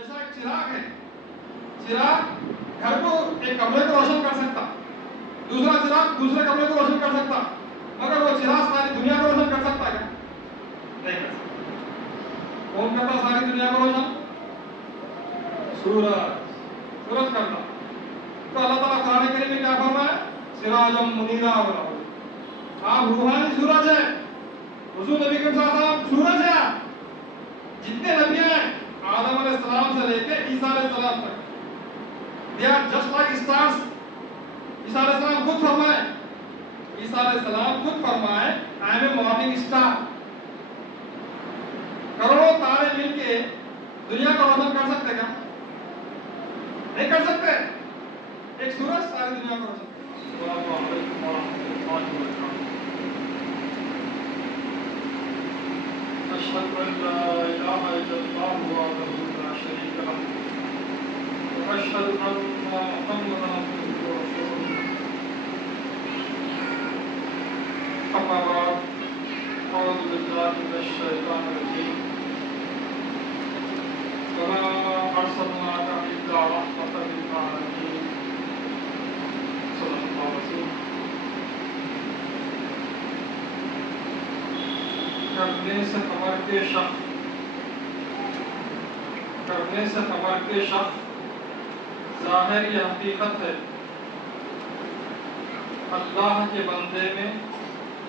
جیسا ایک چراغ ہے، چراغ گھر کو ایک کمرے کو روشن کر سکتا، دوسرا چراغ دوسرے کمرے کو روشن کر سکتا، مگر وہ چراغ ساری دنیا کو روشن کر سکتا ہے؟ نہیں کر سکتا۔ کون کرتا ساری دنیا کو روشن؟ سورج کرتا۔ تو اللہ تعالیٰ قرآن کریم میں کیا فرمایا؟ سراجم منیرا، آپ روحانی سورج ہے۔ حضور نبی کریم صلی اللہ علیہ وسلم سورج ہے۔ جتنے نبی ہیں آدم علیہ السلام سے لے کے عیسیٰ علیہ السلام تک، they are just like stars۔ عیسیٰ علیہ السلام خود فرمائے، عیسیٰ علیہ السلام خود فرمائے I am a morning star۔ کروڑوں تارے مل کے دنیا کو روشن کر سکتے کیا؟ نہیں کر سکتے۔ ایک سورج ساری دنیا کو روشن کرتا ہے۔ السلام علیکم ورحمۃ اللہ وبرکاتہ۔ أشهد أن لا إله إلا الله وحده لا شريك له وأشهد أن محمدا عبده ورسوله أما بعد أعوذ بالله من الشيطان الرجيم وما أرسلناك إلا رحمة للعالمين صدق الله العظيم۔ کرنے سے خبر کے شخص ظاہر یہ حقیقت ہے، اللہ کے بندے میں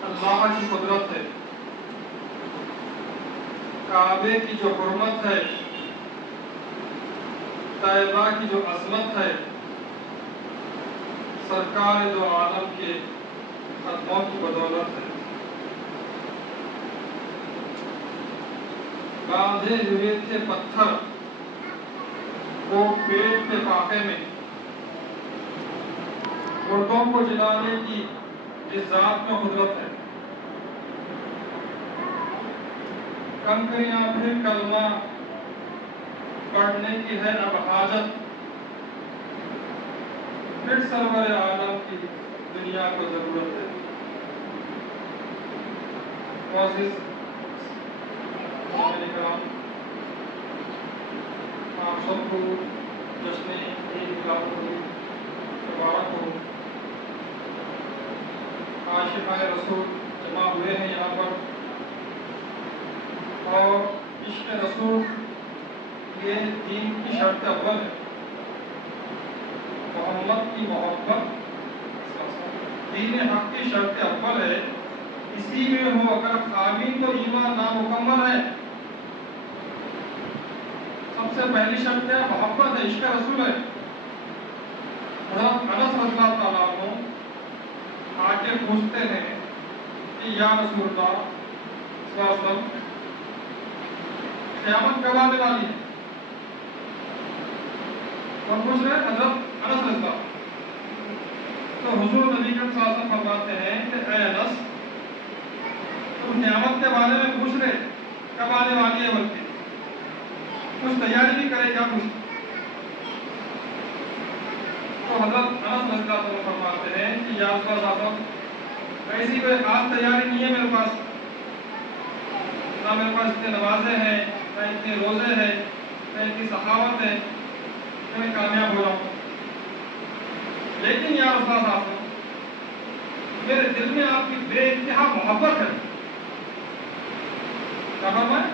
اللہ کی قدرت ہے، کعبے کی جو حرمت ہے، طیبہ کی جو عظمت ہے، سرکار دو عالم کے قدموں کی بدولت ہے۔ باندھے ہوئے تھے پتھر وہ پیٹ کے فاقے میں، مردوں کو جلانے کی اس ذات میں قدرت ہے۔ کنکریاں پھر کلمہ پڑھنے کی ہے اب حاجت، پھر سرور عالم کی دنیا کو ضرورت ہے۔ معزز آپ سب کو جشن عید میلاد النبی مبارک ہو۔ عاشقان رسول جمع ہوئے ہیں یہاں پر، اور عشق رسول یہ دین کی شرط اول ہے۔ محمد کی محبت دین حق کی شرط اول ہے، اسی میں ہو اگر خامی تو ایمان نامکمل ہے۔ سب سے پہلی شرط ہے محبت ہے، عشق رسول ہے۔ حضرت انس رضی اللہ تعالیٰ عنہ آ کے پوچھتے ہیں کہ یا رسول اللہ صلی اللہ علیہ وسلم قیامت کب آنے والی ہے؟ کون پوچھ رہے ہیں؟ حضرت انس رضی اللہ۔ تو حضور نبی کریم صلی اللہ علیہ وسلم فرماتے ہیں کہ اے انس، تم قیامت کے بارے میں پوچھ رہے کب آنے والی ہے، بلکہ کچھ تیاری بھی کرے کیا پوچھ؟ تو حضرت انس رضی اللہ عنہ فرماتے ہیں کہ یا رسول اللہ ایسی کوئی خاص تیاری نہیں ہے میرے پاس، نہ میرے پاس اتنے نمازیں ہیں، نہ اتنے روزے ہیں، نہ اتنی سخاوت ہے کہ میں کامیاب ہو جاؤں، لیکن یا رسول اللہ میرے دل میں آپ کی بے انتہا محبت ہے۔ کیا فرمائے؟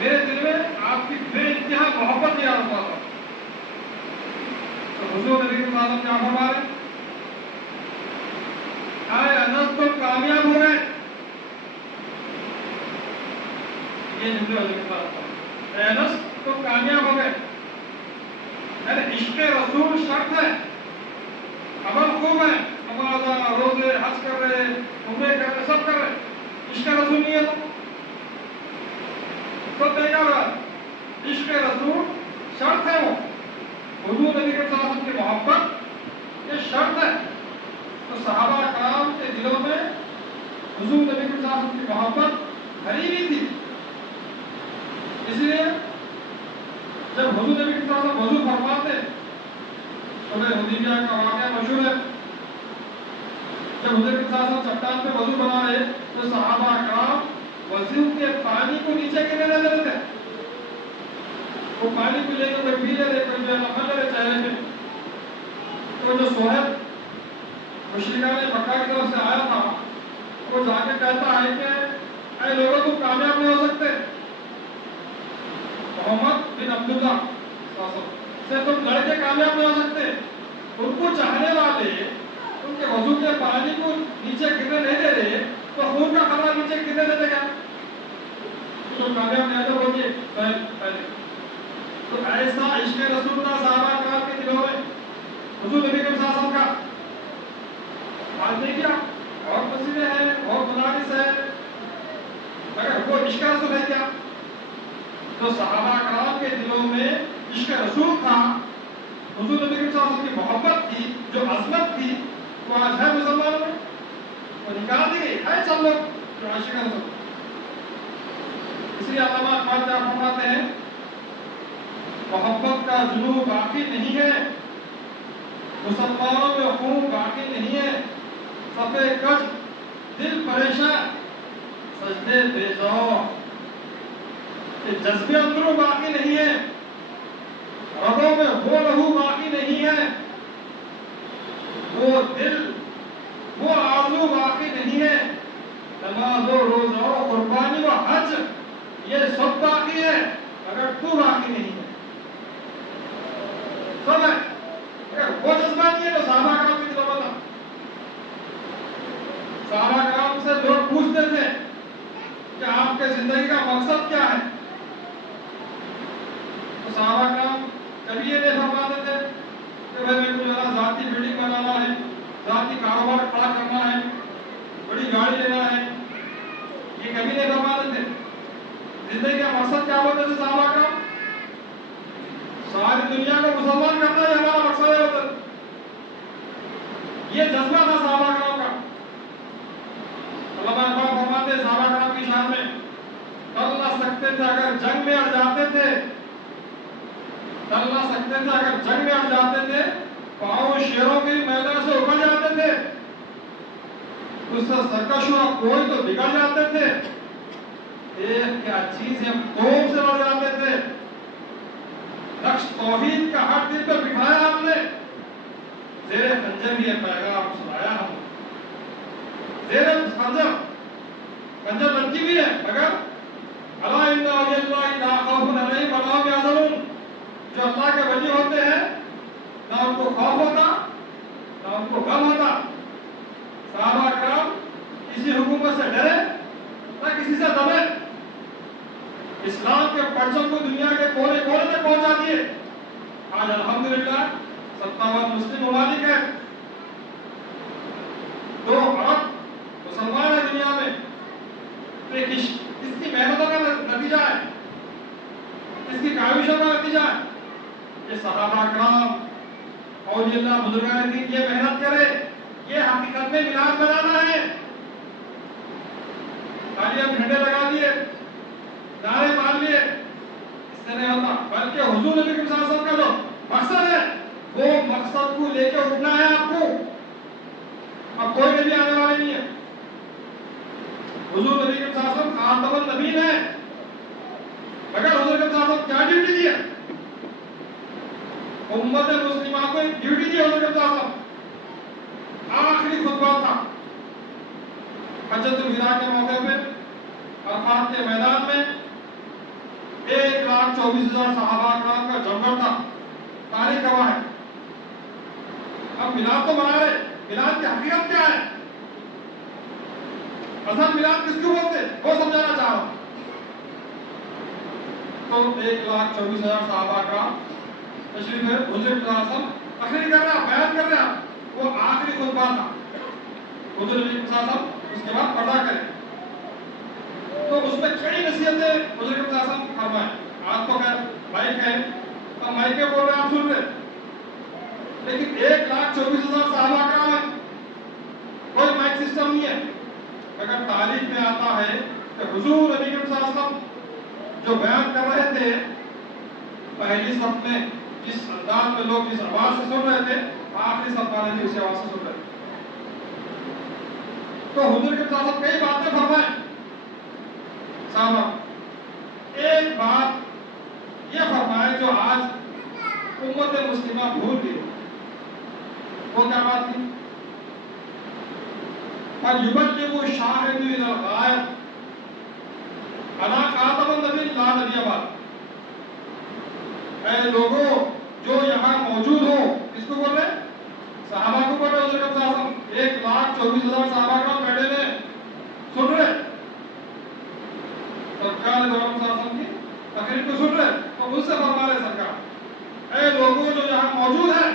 میرے دل میں آپ کی بے انتہا محبت ہے یا رسول اللہ۔ تو حضور نبی صلی اللہ علیہ وسلم کیا فرما رہے؟ اے انس تم کامیاب ہو گئے۔ یہ جملے والے کے پاس اے انس تم کامیاب ہو گئے، یعنی عشق رسول شرط ہے، عمل خوب ہے، نماز روزے حج کر رہے، عمرے کر رہے، سب کر رہے، عشق رسول نہیں ہے تو تیار ہے۔ عشق رسول شرط ہے، وہ حضور نبی کے ساتھ کی محبت یہ شرط ہے۔ تو صحابہ کرام کے دلوں میں حضور نبی کے ساتھ کی محبت بھری ہوئی تھی، اس لیے جب حضور نبی کے ساتھ وضو فرماتے، صلح حدیبیہ کا واقعہ مشہور ہے، جب حضور کے ساتھ چٹان پہ وضو بنا رہے تو صحابہ کرام وضو کے پانی کو نیچے گرنے نہ دیتے تھے، وہ پانی کو لے کے کوئی پی لے رہے، کوئی جو ہے نمل لے رہے چہرے پہ. تو جو صہیب مشرکان مکہ کی طرف سے آیا تھا وہ جا کے کہتا ہے کہ اے لوگوں تم کامیاب نہیں ہو سکتے، محمد بن عبداللہ سے تم لڑ کے کامیاب نہیں ہو سکتے. ان کو چاہنے والے ان کے وضو کے پانی کو نیچے گرنے نہیں دے رہے تو خون کا خطرہ نیچے گرنے دیتے کیا؟ تو کامیاب نہیں آتے بولتے پہلے. تو ایسا عشق رسول کا صحابہ کرام کے دلوں میں حضور نبی کریم صلی اللہ علیہ وسلم کا. آج دیکھیے اور مسئلے ہیں اور مدارس ہے، اگر وہ عشق رسول ہے کیا؟ تو صحابہ کرام کے دلوں میں عشق رسول تھا، حضور نبی کریم صلی اللہ علیہ وسلم کی محبت تھی، جو عظمت تھی، وہ آج ہے مسلمانوں میں، وہ نکال دی گئی ہے سب لوگ جو عاشق رسول. اس لیے علامہ اقبال کیا فرماتے ہیں، محبت کا جنون باقی نہیں ہے، مسلمانوں میں خون باقی نہیں ہے، صفے کج دل پریشان سجدے بیزار. کہ جذبے اندروں باقی نہیں ہے، رگوں میں وہ لہو باقی نہیں ہے، وہ دل وہ آرزو باقی نہیں ہے، نماز و روزہ و قربانی و حج یہ سب باقی ہے اگر تو باقی نہیں ہے. سب ہے، اگر وہ جذبہ نہیں ہے تو صحابہ کرام کی دلوں میں تھا. صحابہ کرام سے لوگ پوچھتے تھے کہ آپ کے زندگی کا مقصد کیا ہے؟ تو صحابہ کرام کبھی یہ نہیں فرماتے تھے کہ بھائی میرے کو جو ہے ذاتی بلڈنگ بنانا ہے، ذاتی کاروبار کھڑا کرنا ہے، بڑی گاڑی لینا ہے، یہ کبھی نہیں فرماتے تھے. زندگی کا مقصد کیا بولتے تھے صحابہ کرام؟ ساری دنیا کو مسلمان کرنا ہی ہمارا مقصد ہے. یہ جذبہ تھا صحابہ کرام کا. علامہ اقبال فرماتے ہیں صحابہ کرام کی شان میں، ٹل نہ سکتے تھے اگر جنگ میں اڑ جاتے تھے، ٹل نہ سکتے تھے اگر جنگ میں اڑ جاتے تھے، پاؤں شیروں کے میدان سے اکڑ جاتے تھے، اس سے سرکش ہوا کوئی تو بگڑ جاتے تھے، ایک کیا چیز ہے توپ سے لڑ جاتے تھے. نقش توحید کا ہر دل پہ بٹھایا ہم نے، زیر خنجر یہ پیغام سنایا ہم نے. زیر خنجر لڑکی بھی ہے مگر الا ان اولیاء اللہ لا خوف علیہم ولا هم یحزنون. جو اللہ کے ولی ہوتے ہیں نہ ان کو خوف ہوتا نہ ان کو غم ہوتا. صحابہ کرام کسی حکومت سے ڈرے نہ کسی سے دبے، اسلام کے پرچم کو دنیا کے کونے کونے میں پہنچا دیے. آج الحمدللہ 57 مسلم ممالک ہیں، 2 ارب مسلمان ہیں دنیا میں. تو کس کی محنتوں کا نتیجہ ہے، کس کی کاوشوں کا نتیجہ ہے؟ یہ صحابہ کرام اولیاء اللہ بزرگان دین یہ محنت کرے، یہ حقیقت میں میلاد منانا ہے. خالی ہم جھنڈے لگا دیے، نعرے مار لیے، اس سے نہیں ہوتا. بلکہ حضور نبی صلی اللہ علیہ وسلم کا جو مقصد ہے وہ مقصد کو لے کے اٹھنا ہے آپ کو. اب کوئی نبی آنے والے نہیں ہے. حضور نبی صلی اللہ علیہ وسلم خاتم النبیین ہے، مگر حضور صلی اللہ علیہ وسلم کیا ڈیوٹی دی ہے؟ امت مسلمہ کو ایک ڈیوٹی دی حضور صلی اللہ علیہ وسلم. آخری خطبہ تھا حجۃ الوداع کے موقع پہ عرفات کے میدان میں 1,24,000 صحابہ کرام کا جمع تھا. تاریخ گواہ ہے. اب میلاد تو منا رہے، میلاد کی حقیقت کیا ہے؟ اصل میلاد کس کو بولتے ہیں وہ سمجھانا چاہ رہا ہوں. تو 1,24,000 صحابہ کرام تشریف ہے، حضور صلی اللہ علیہ وسلم تقریر کر رہا، بیان کر رہا. وہ آخری خطبہ تھا. حضور صلی اللہ علیہ وسلم اس کے بعد پردہ کرے تو اس میں کئی نصیحتیں حضور صلی اللہ علیہ وسلم فرمائے. آج تو خیر مائک ہے، تو مائک کے بول رہے آپ سن رہے، لیکن 1,24,000 صحابہ کرام ہیں، کوئی مائک سسٹم نہیں ہے. اگر تاریخ میں آتا ہے کہ حضور نبی صلی اللہ علیہ وسلم جو بیان کر رہے تھے پہلی صف میں جس انداز میں لوگ جس آواز سے سن رہے تھے، آخری صف والے بھی اسی آواز سے سن رہے تھے. تو حضور کے ساتھ کئی باتیں فرمائیں صحابہ. ایک بات یہ فرمائے جو آج امت مسلمہ بھول گئی وہ کیا بات تھی؟ فَلْيُبَلِّغُ الشَّاهِدُ إِلَى الْغَائِبِ أَنَا خَاتَمُ النَّبِيِّينَ لَا نَبِيَّ بَعْدِي۔ اے لوگوں جو یہاں موجود ہو، کس کو بول رہے؟ صحابہ کو بول رہے حضور اکرم صلی اللہ علیہ وسلم، 1,24,000 صحابہ کرام بیٹھے ہوئے سن رہے، سرکار دو عالم صلی اللہ علیہ وسلم کی تقریر کو سن رہے، تو اس سے فرما رہے سرکار، اے لوگوں جو یہاں موجود ہیں،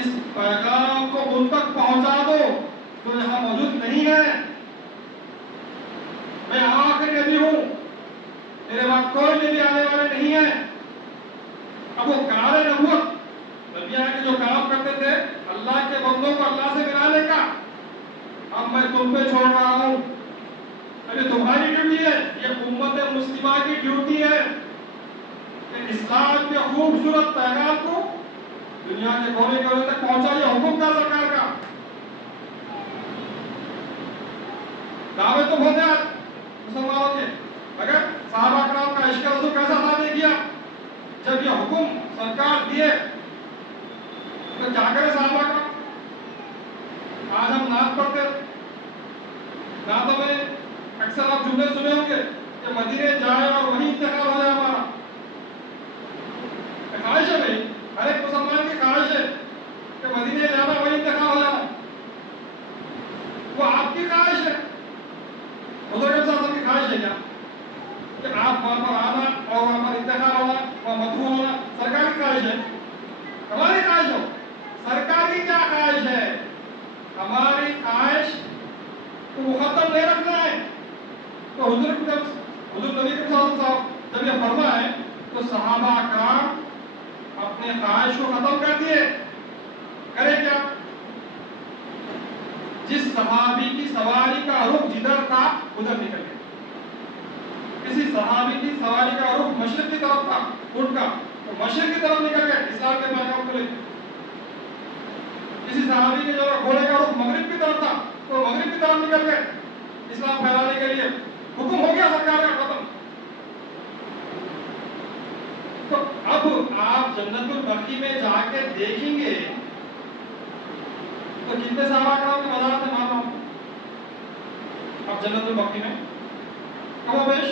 اس پیغام کو ان تک پہنچا دو جو یہاں موجود نہیں ہے۔ میں آخری نبی ہوں، میرے بعد کوئی نبی آنے والے نہیں ہے۔ اب وہ کار نبوت نبیان کے جو کام کرتے تھے اللہ کے بندوں کو اللہ سے ملانے کا، اب میں تم پہ چھوڑ رہا ہوں۔ ابھی تمہاری ڈیوٹی ہے، یہ امت مسلمہ کی ڈیوٹی ہے کہ اسلام کے خوبصورت پیغام کو دنیا کے کونے کونے تک پہنچا۔ یہ حکم کا سرکار کا دعوت تو بہت ہے مسلمانوں کے، اگر صحابہ کرام کا عشق رسول کیسا تھا دیکھیا، جب یہ حکم سرکار دیے تو کیا کرے صحابہ کا؟ آج ہم نعت پڑھتے، نعتوں میں اکثر آپ جملے سنے ہوں گے کہ مدینے جائے اور وہیں انتقال ہو جائے ہمارا۔ خواہش ہے بھائی، ہر ایک مسلمان کی خواہش ہے کہ مدینے جانا وہیں انتقال ہو جانا، وہ آپ کی خواہش ہے، حضور صلی اللہ علیہ وسلم کی خواہش ہے کیا کہ آپ وہاں پر آنا اور وہاں پر انتقال ہونا، وہاں مدفون ہونا؟ سرکار کی خواہش ہے، ہماری خواہش ہو؟ سرکار کی کیا خواہش ہے؟ ہماری خواہش کو ختم نہیں رکھنا ہے۔ تو حضور نبی صلی اللہ علیہ وسلم جب یہ فرمائے تو صحابہ کرام اپنے خواہش کو ختم کر دیے، کرے کیا؟ جس صحابی کی سواری کا رخ جدھر تھا ادھر نکل گئے۔ کسی صحابی کی سواری کا رخ مشرق کی طرف تھا اٹھ کا، تو مشرق کی طرف نکل گئے اسلام کے پیغام کو لے کے۔ کسی صحابی کے جو گھوڑے کا رخ مغرب کی طرف تھا تو مغرب کی طرف نکل گئے اسلام پھیلانے کے لیے۔ حکم ہو گیا سرکار کا ختم۔ تو اب آپ جنت البقیع میں جا کے دیکھیں گے تو کتنے صحابہ کرام کی وضاحت ہے معلوم؟ اب جنت البقیع میں کم و بیش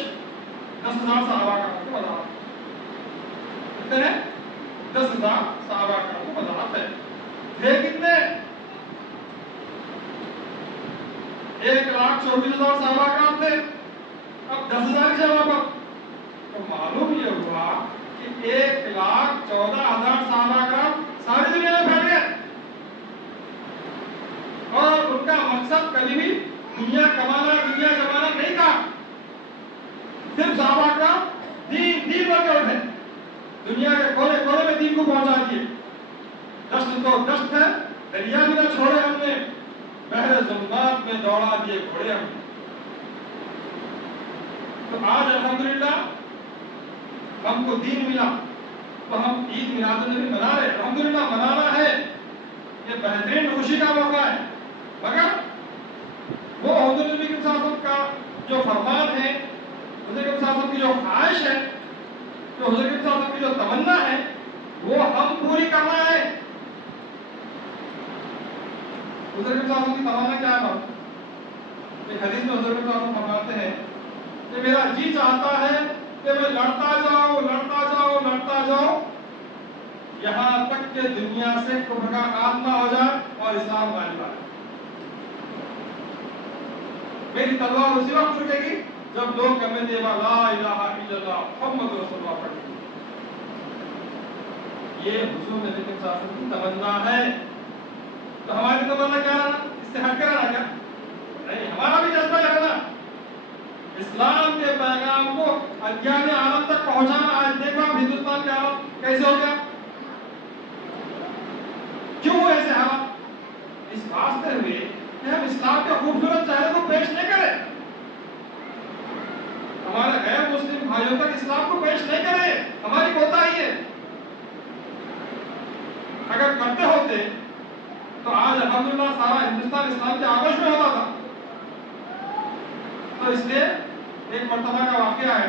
10,000 صحابہ کرام کی وضاحت کتنے ہیں؟ 10,000 صحابہ کرام کی وضاحت ہے۔ تھے کتنے؟ 1,24,000 صحابہ کرام تھے، اب 10,000 کی جگہ پر تو معلوم یہ ہوا کہ 1,14,000 صحابہ کرام ساری دنیا میں پھیل گئے، اور ان کا مقصد کبھی بھی دنیا کمانا دنیا جمانا نہیں تھا، صرف صحابہ کرام دین بن کے اٹھے، دنیا کے کونے کونے میں دین کو پہنچا دیے۔ دشت تو دشت ہے، دریا بھی نہ چھوڑے ہم نے، بحر ظلمات میں دوڑا دیے گھوڑے ہم نے۔ تو آج الحمدللہ ہم کو دین ملا تو ہم عید میلاد النبی منا رہے، الحمدللہ منانا ہے، یہ بہترین خوشی کا موقع ہے، مگر وہ حضور نبی صلی اللہ علیہ وسلم کا جو فرمان ہے، حضور نبی صلی اللہ علیہ وسلم کی جو خواہش ہے، جو حضور نبی صلی اللہ علیہ وسلم کی جو تمنا ہے، وہ ہم پوری کرنا ہے۔ حضور نبی صلی اللہ علیہ وسلم کی تمنا کیا ہے؟ ایک حدیث میں حضور نبی صلی اللہ علیہ وسلم فرماتے ہیں کہ میرا جی چاہتا ہے کہ میں لڑتا جاؤں یہاں تک کہ دنیا سے کفر کا خاتمہ ہو جائے اور اسلام غالب آ جائے۔ میری تلوار اسی وقت چھٹے گی جب لوگ کلمہ طیبہ لا الہ الا اللہ محمد رسول اللہ پڑھیں گے۔ یہ حضور نبی صلی اللہ علیہ وسلم کی تمنا ہے۔ تو ہماری تمنا کیا رہنا؟ اس سے ہٹ کر رہنا کیا؟ نہیں، ہمارا بھی جذبہ رہنا اسلام کے پیغام کو ادیان عالم تک پہنچانا۔ آج دیکھو آپ ہندوستان کے حالات کیسے ہو گیا، کیوں ایسے حالات؟ اس واسطے ہوئے کہ ہم اسلام کے خوبصورت چہرے کو پیش نہیں کریں، ہمارے غیر مسلم بھائیوں تک اسلام کو پیش نہیں کریں، ہماری کوتاہی ہے۔ اگر کرتے ہوتے تو آج الحمدللہ سارا ہندوستان اسلام کے آغوش میں ہوتا تھا۔ تو اس لیے ایک مرتبہ کا واقعہ ہے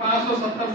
570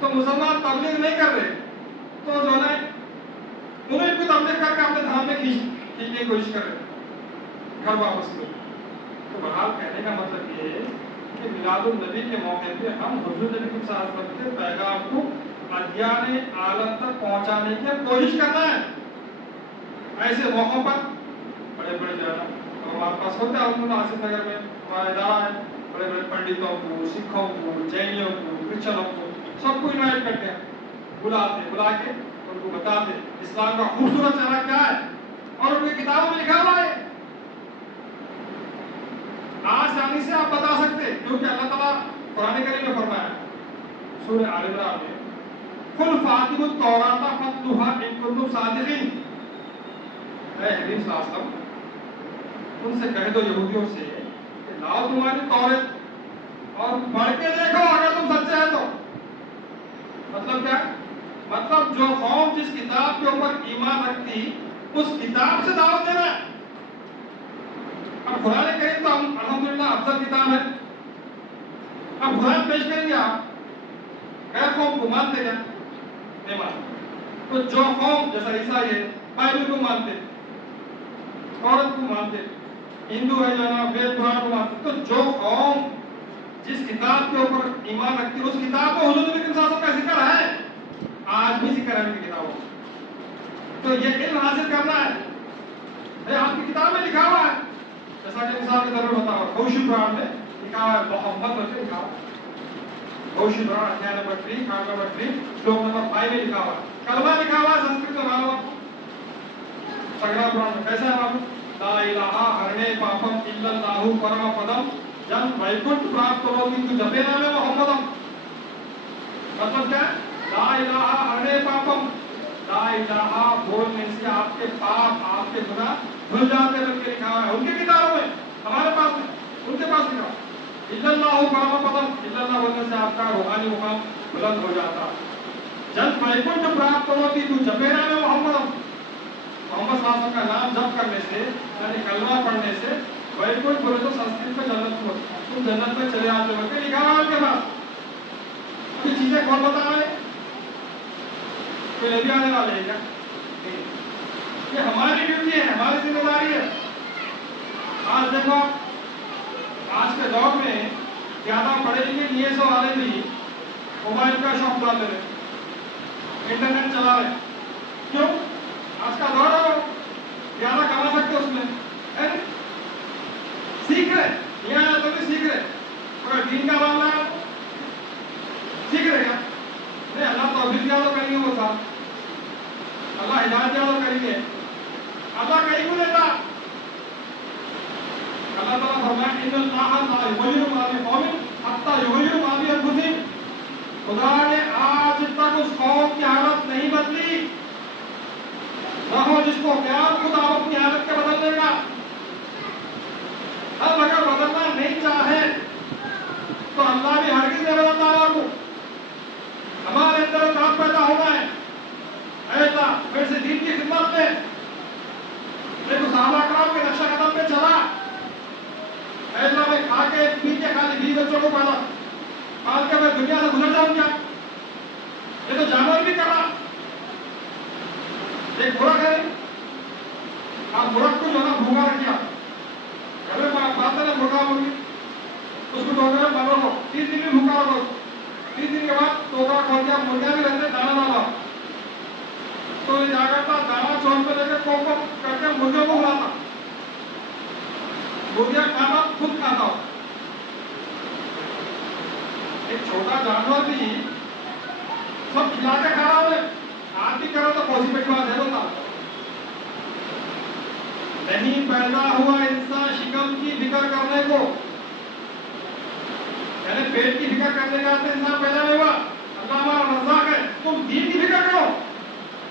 تو مسلمان تبلیغ نہیں کر رہے تو جو ہے انہیں بھی تبلیغ کر کے اپنے دھام میں کھینچنے کی کوشش کر رہے گھر واپس لو. تو بہرحال کہنے کا مطلب یہ ہے کہ میلاد النبی کے موقع پہ ہم حضور نبی صلی اللہ علیہ وسلم کے پیغام کو ادیان عالم تک پہنچانے کی کوشش کرنا ہے. ایسے موقعوں پر بڑے بڑے جو ہے نا ہمارے پاس ہوتے ہیں آصف نگر میں ہمارا ادارہ ہے, بڑے بڑے پنڈتوں کو, سکھوں کو, جینوں کو, کرسچنوں کو سب کو انوائٹ کرتے ہیں, بلا کے ان کو بتاتے اسلام کا خوبصورت چہرہ کیا ہے اور ان کی کتابوں میں لکھا ہوا ہے. آسانی سے آپ بتا سکتے کیونکہ اللہ تعالیٰ قرآن کریم میں فرمایا سورہ آل عمران میں قل فاتحوا التوراۃ فاتلوها ان کنتم صادقین. اے حبیب صلی اللہ علیہ وسلم ان سے کہہ دو یہودیوں سے کہ لاؤ تمہاری تورات اور پڑھ کے دیکھو اگر تم سچے ہیں تو. مطلب کیا؟ مطلب جو قوم جس کتاب کے اوپر ایمان رکھتی اس کتاب سے دعوت دینا ہے. اب قرآن کریم تو الحمدللہ افضل کتاب ہے. اب قرآن پیش کریں گے آپ غیر قوم کو مانتے کیا؟ نہیں مانتے. تو جو قوم جیسا عیسائی ہے بائبل کو مانتے, عورت کو مانتے, ہندو ہے جو ہے نا وید پران کو مانتے, تو جو قوم جس کتاب کے اوپر ایمان رکھتی ہے اس کتاب کو حضور نبی صلی اللہ علیہ وسلم کا ذکر ہے, آج بھی ذکر ہے ان کی کتابوں. تو یہ علم حاصل کرنا ہے. آپ کی کتاب میں لکھا ہوا ہے جیسا کہ مثال کے طور پر بتاؤ کوشی قرآن میں لکھا ہوا ہے محمد رسول لکھا ہوا ہے کوشی قرآن ادھیائے نمبر 3 کانڈ نمبر 3 شلوک نمبر 5 میں لکھا ہوا ہے. کلمہ لکھا ہوا ہے سنسکرت میں معلوم ہے سگڑا قرآن میں کیسا ہے معلوم لا الہ ہرنے پاپم الا اللہ پرم پدم جن ویکنٹ پراپت ہوگی تو جپے نام محمدم. مطلب کیا لا الہ ہرنے پاپم, لا الہ بولنے سے آپ کے پاپ آپ کے گناہ دھل جاتے ہیں. کے لکھا ہے ان کی کتابوں میں, ہمارے پاس میں ان کے پاس لکھا الا اللہ پرم پدم, الا اللہ بولنے سے آپ کا روحانی مقام بلند ہو جاتا. جن ویکنٹ پراپت ہوتی تو جپے نام محمدم, محمد صلی اللہ علیہ وسلم کا نام جپ کرنے سے یعنی کلمہ پڑھنے سے ویکنٹ بولے تو سنسکرت میں جنت میں تم جنت میں چلے آتے ہو. لکھا ہوا آپ کے پاس. یہ چیزیں کون بتا رہے ہیں؟ کوئی نبی آنے والے ہیں کیا؟ یہ ہماری ڈیوٹی ہے, ہماری ذمہ داری ہے. آج دیکھو آج کے دور میں زیادہ پڑھے لکھے لیے سو والے بھی موبائل کا شوق ڈال رہے, انٹرنیٹ چلا رہے. کیوں؟ آج کا دور ہے, زیادہ کما سکتے اس میں, سیکھ رہے یہاں تو بھی سیکھ رہے. اگر دین کا معاملہ ہے سیکھ رہے کیا؟ نہیں, اللہ توفیق دیا تو کریں گے, وہ صاحب اللہ ہدایت دیا تو کریں گے. اللہ کہیں کو دیتا. اللہ تعالیٰ فرمایا ان اللہ لا یغیر ما بقوم حتی یغیروا ما بانفسہم. خدا نے آج تک اس قوم کی حالت نہیں بدلی نہ ہو جس کو قیام خدا اپنی حالت کے بدل دے گا. اب اگر بدلنا نہیں چاہے تو اللہ بھی ہرگز نہیں بدلتا. اللہ کو ہمارے اندر کام پیدا ہونا ہے ایسا پھر سے دین کی خدمت میں. دیکھو صحابہ کرام کے نقشہ قدم پہ چلا ایسا میں کھا کے پی کے خالی 20 بچوں کو پال کے میں دنیا سے گزر جاؤں کیا؟ یہ تو جانور بھی کر رہا. ایک برق ہے, آپ برق کو جو ہے نا بھوکا رکھیا گھر میں بات ہے نا بھوکا ہوگی اس کو ٹوکرے میں بنو ہو 30 دن بھی بھوکا ہوگا. 30 دن کے بعد ٹوکرا کھول کے مرغیاں بھی رہتے دانا ڈالا تو یہ جا کرتا دانا چھوڑ پہ لے کے کوپ کر کے مرغیوں کو بلاتا. مرغیاں کھانا خود کھاتا ہو. ایک چھوٹا جانور بھی سب کھلا کے کھا رہا ہے, آپ بھی کرو تو کوسی پیٹ بات ہے ہوتا. نہیں پیدا ہوا انسان شکم کی فکر کرنے کو, یعنی پیٹ کی فکر کرنے کا انسان پیدا نہیں ہوا. اللہ ہمارا رزاق ہے, تم دین کی فکر کرو,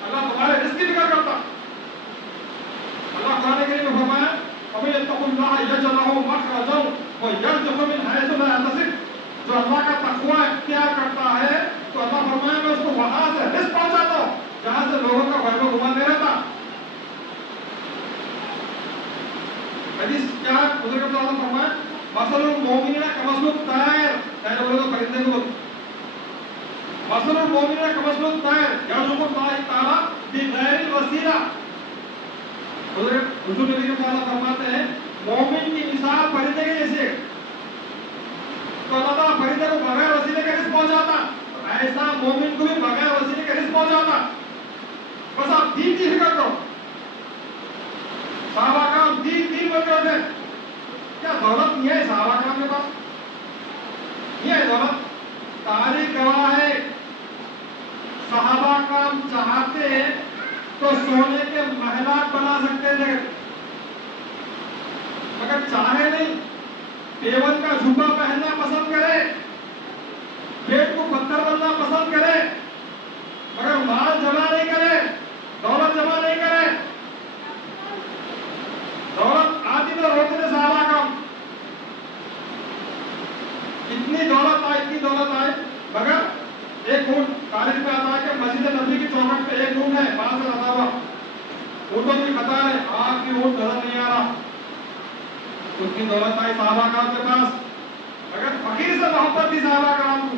اللہ تمہارے رزق کی فکر کرتا. اللہ قرآن کریم میں فرمایا وَمَن يَتَّقِ اللَّهَ يَجْعَلْ لَهُ مَخْرَجًا وَيَرْزُقْهُ مِنْ حَيْثُ لَا يَحْتَسِبُ. جو اللہ کا تقوی اختیار کرتا ہے تو اللہ فرمایا میں اس کو وہاں سے رزق پہنچاتا ہوں جہاں سے لوگوں کا وہم و گمان نہیں رہتا. حدیث کیا ہے؟ حضور صلی اللہ علیہ وسلم فرمایا, مثل المؤمنین کمثل الطیر, طیر بولے تو پرندے کو بولتے, مثل المؤمن كمثل الطير يرزق الله تعالی بغیر وسیلہ. حضور نبی کے تعالیٰ فرماتے ہیں مومن کی مثال پرندے کے جیسے. تو اللہ تعالیٰ پرندے کو بغیر وسیلے کا رزق پہنچاتا، ایسا مومن کو بھی بغیر وسیلے کا رزق پہنچاتا. بس آپ دین کی فکر کرو. صحابہ کرام دین بن رہے تھے. کیا دولت نہیں ہے صحابہ کرام کے پاس؟ نہیں ہے دولت. تاریخ گواہ ہے صحابہ کرام چاہتے تو سونے کے محلات بنا سکتے تھے، مگر چاہے نہیں. پیون کا جھبا پہننا پسند کرے، پیٹ کو پتھر بننا پسند کرے، مگر مال جمع نہیں کرے، دولت جمع نہیں کرے. دولت آتی تو روتے تھے صحابہ کرام. اتنی دولت آئی مگر ایک اونٹ. تاریخ میں آتا ہے کہ مسجد نبی کی چوکھٹ پہ ایک اونٹ ہے، وہاں سے لگا ہوا اونٹوں کی قطار ہے، آپ کی اونٹ نظر نہیں آ رہا. اتنی دولت آئی صحابہ کرام کے پاس، اگر فقیر سے محبت تھی صحابہ کرام کو.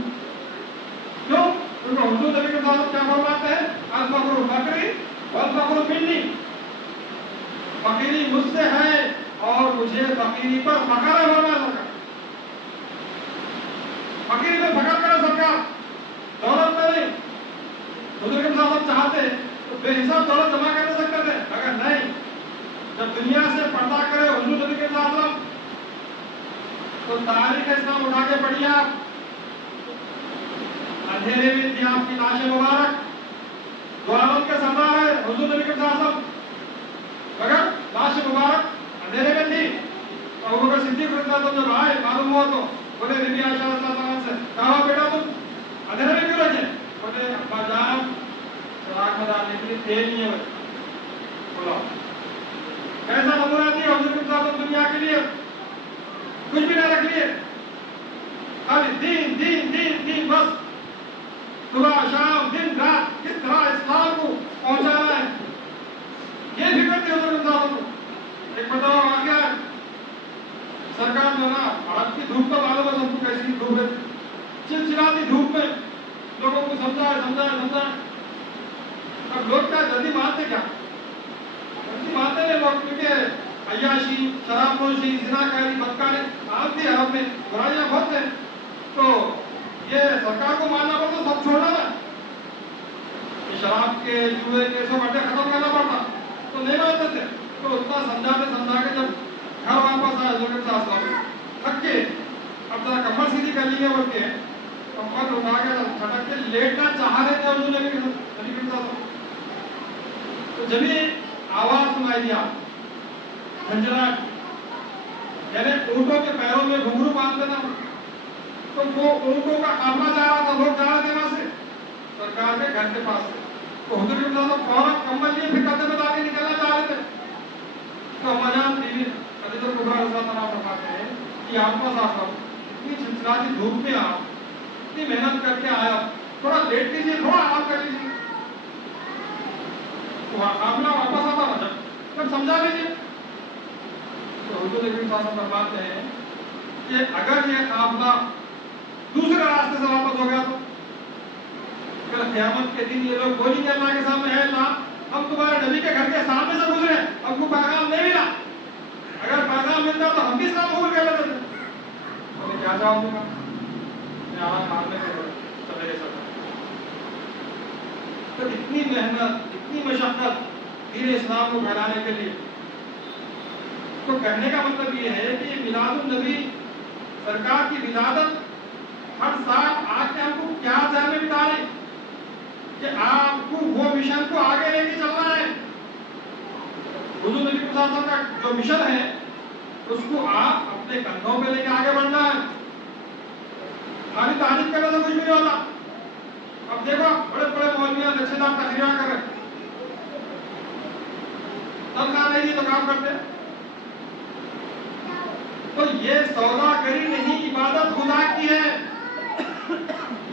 کیوں؟ کیونکہ حضور نبی کے ساتھ کیا فرماتے ہیں؟ الفقر فقری والفقر منی. فقیری مجھ سے ہے اور مجھے فقیری پر فخر ہے. فرمایا فقیری میں فخر کرے سرکار، دولت میں نہیں. حضور کے ساتھ چاہتے تو بے حساب دولت جمع کر سکتے تھے، اگر نہیں جب دنیا سے پردہ کرے حضور نبی کے ساتھ تو تاریخ اسلام اٹھا کے پڑھیے آپ. اندھیرے میں تھی آپ کی لاش مبارک، دعاوت کے سردار ہے حضور نبی کے ساتھ، مگر لاش مبارک اندھیرے میں تھی. ابو بکر صدیق رضی اللہ عنہ جب آئے معلوم ہوا تو بولے نبی علیہ السلام سے کہا بیٹا تم اندھیرے میں کیوں رہتے؟ بولے ابا جان چراغ میں ڈالنے کے لیے تیل نہیں ہے. بولا کیسا نمونہ دیا حضور کے ساتھ دنیا کے لیے؟ کچھ بھی نہ رکھ لیے، خالی دین دین دین دین بس. صبح شام دن رات کس طرح اسلام کو پہنچانا ہے یہ فکر تھی حضور کے ساتھ. ایک بتاؤ واقعہ ہے سرکار جو نا آج کی دھوپ کا معلوم ہے سب کو کیسی دھوپ ہے، چلچلاتی دھوپ میں لوگوں کو سمجھا. اب لوگ کیا جلدی مانتے، کیا جلدی مانتے ہیں لوگ، کیونکہ عیاشی شراب نوشی زناکاری بدکاری عام تھی عرب میں، برائیاں بہت ہیں. تو یہ سرکار کو ماننا پڑتا سب چھوڑنا نا، یہ شراب کے جوئے کے سب اڈے ختم کرنا پڑتا تو نہیں مانتے تھے. تو اتنا سمجھا کے جب گھر واپس آئے حضور کے ساتھ تھک کے اب ذرا کمر سیدھی کر لی ہے بول کے کمر اٹھا کے چھٹک کے لیٹنا چاہ رہے تھے حضور نبی کے ساتھ. تو جب یہ آواز سنائی دیا جھنجھناہٹ، یعنی اونٹوں کے پیروں میں گھنگرو باندھ دینا، تو وہ اونٹوں کا قافلہ جا رہا تھا، لوگ جا رہے تھے وہاں سے سرکار کے گھر کے پاس سے. تو حضور کے ساتھ فوراً کمبل لیے پھر قدم میں لا کے نکلنا چاہ رہے تھے. تو اماجان بیوی حضرت الکبریٰ رضی اللہ عنہا فرماتے ہیں کہ آپ کا صاحب اتنی چلچلاتی دھوپ میں آپ اتنی محنت کر کے آیا، تھوڑا لیٹ کیجیے، تھوڑا آرام کر لیجیے. قافلہ واپس آتا جب سمجھا لیجیے. تو حضور نبی صلی اللہ علیہ وسلم فرماتے ہیں کہ اگر یہ قافلہ دوسرے راستے سے واپس ہو گیا تو پھر قیامت کے دن یہ لوگ بولیں گے اللہ کے سامنے ہے اللہ ہم تمہارے نبی کے گھر کے سامنے سے گزرے، ہم کو پیغام نہیں ملا، اگر پیغام ملتا تو ہم بھی اسلام قبول کر لیتے تھے. میں کیا جواب دوں گا؟ میں آواز ماننے کے سویرے سب. تو اتنی محنت اتنی مشقت دین اسلام کو پھیلانے کے لیے. تو کہنے کا مطلب یہ ہے کہ میلاد النبی سرکار کی ولادت ہر سال آ کے ہم کو کیا ذہن میں بتا رہے کہ آپ کو وہ مشن کو آگے لے کے چلنا ہے. حضور نبی صلی اللہ علیہ وسلم کا جو مشن ہے اس کو آپ اپنے کندھوں پہ لے کے آگے بڑھنا ہے. خالی تعریف کرنے سے کچھ بھی نہیں ہوتا. اب دیکھو بڑے بڑے مولویاں لچھے دار تقریریں کر رہے، تنخواہ نہیں دی تو کام کرتے. تو یہ سوداگری نہیں، عبادت خدا کی ہے.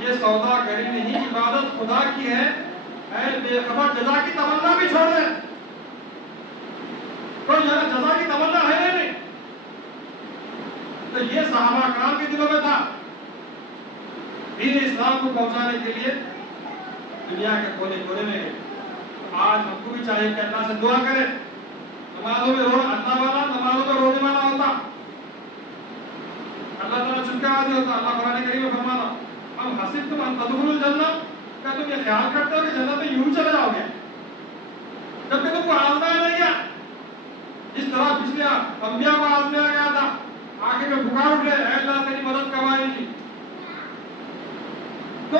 یہ سوداگری نہیں، عبادت خدا کی ہے. اے بے خبر جزا کی تمنا بھی چھوڑ دیں، تو جزا کی تمنا ہے نہیں. تو یہ صحابہ کرام کے دلوں میں تھا. دین اسلام کو پہنچانے کے لیے دنیا کے کونے کونے میں گئے. آج ہم کو بھی چاہیے کہ اللہ سے دعا کرے نمازوں میں اللہ والا نمازوں میں رونے والا ہوتا اللہ تعالیٰ چن کے راضی ہوتا. اللہ قرآن کریم میں فرماتا ہم حسبتم ان تدخلوا الجنہ, کیا تم یہ خیال کرتے ہو کہ جنت میں یوں چلے جاؤ گے جبکہ تم کو آزمایا نہیں گیا. جس طرح پچھلے انبیاء کو آزمایا گیا تھا, آگے میں پکار اٹھے اے اللہ تیری مدد کروائی تھی, تو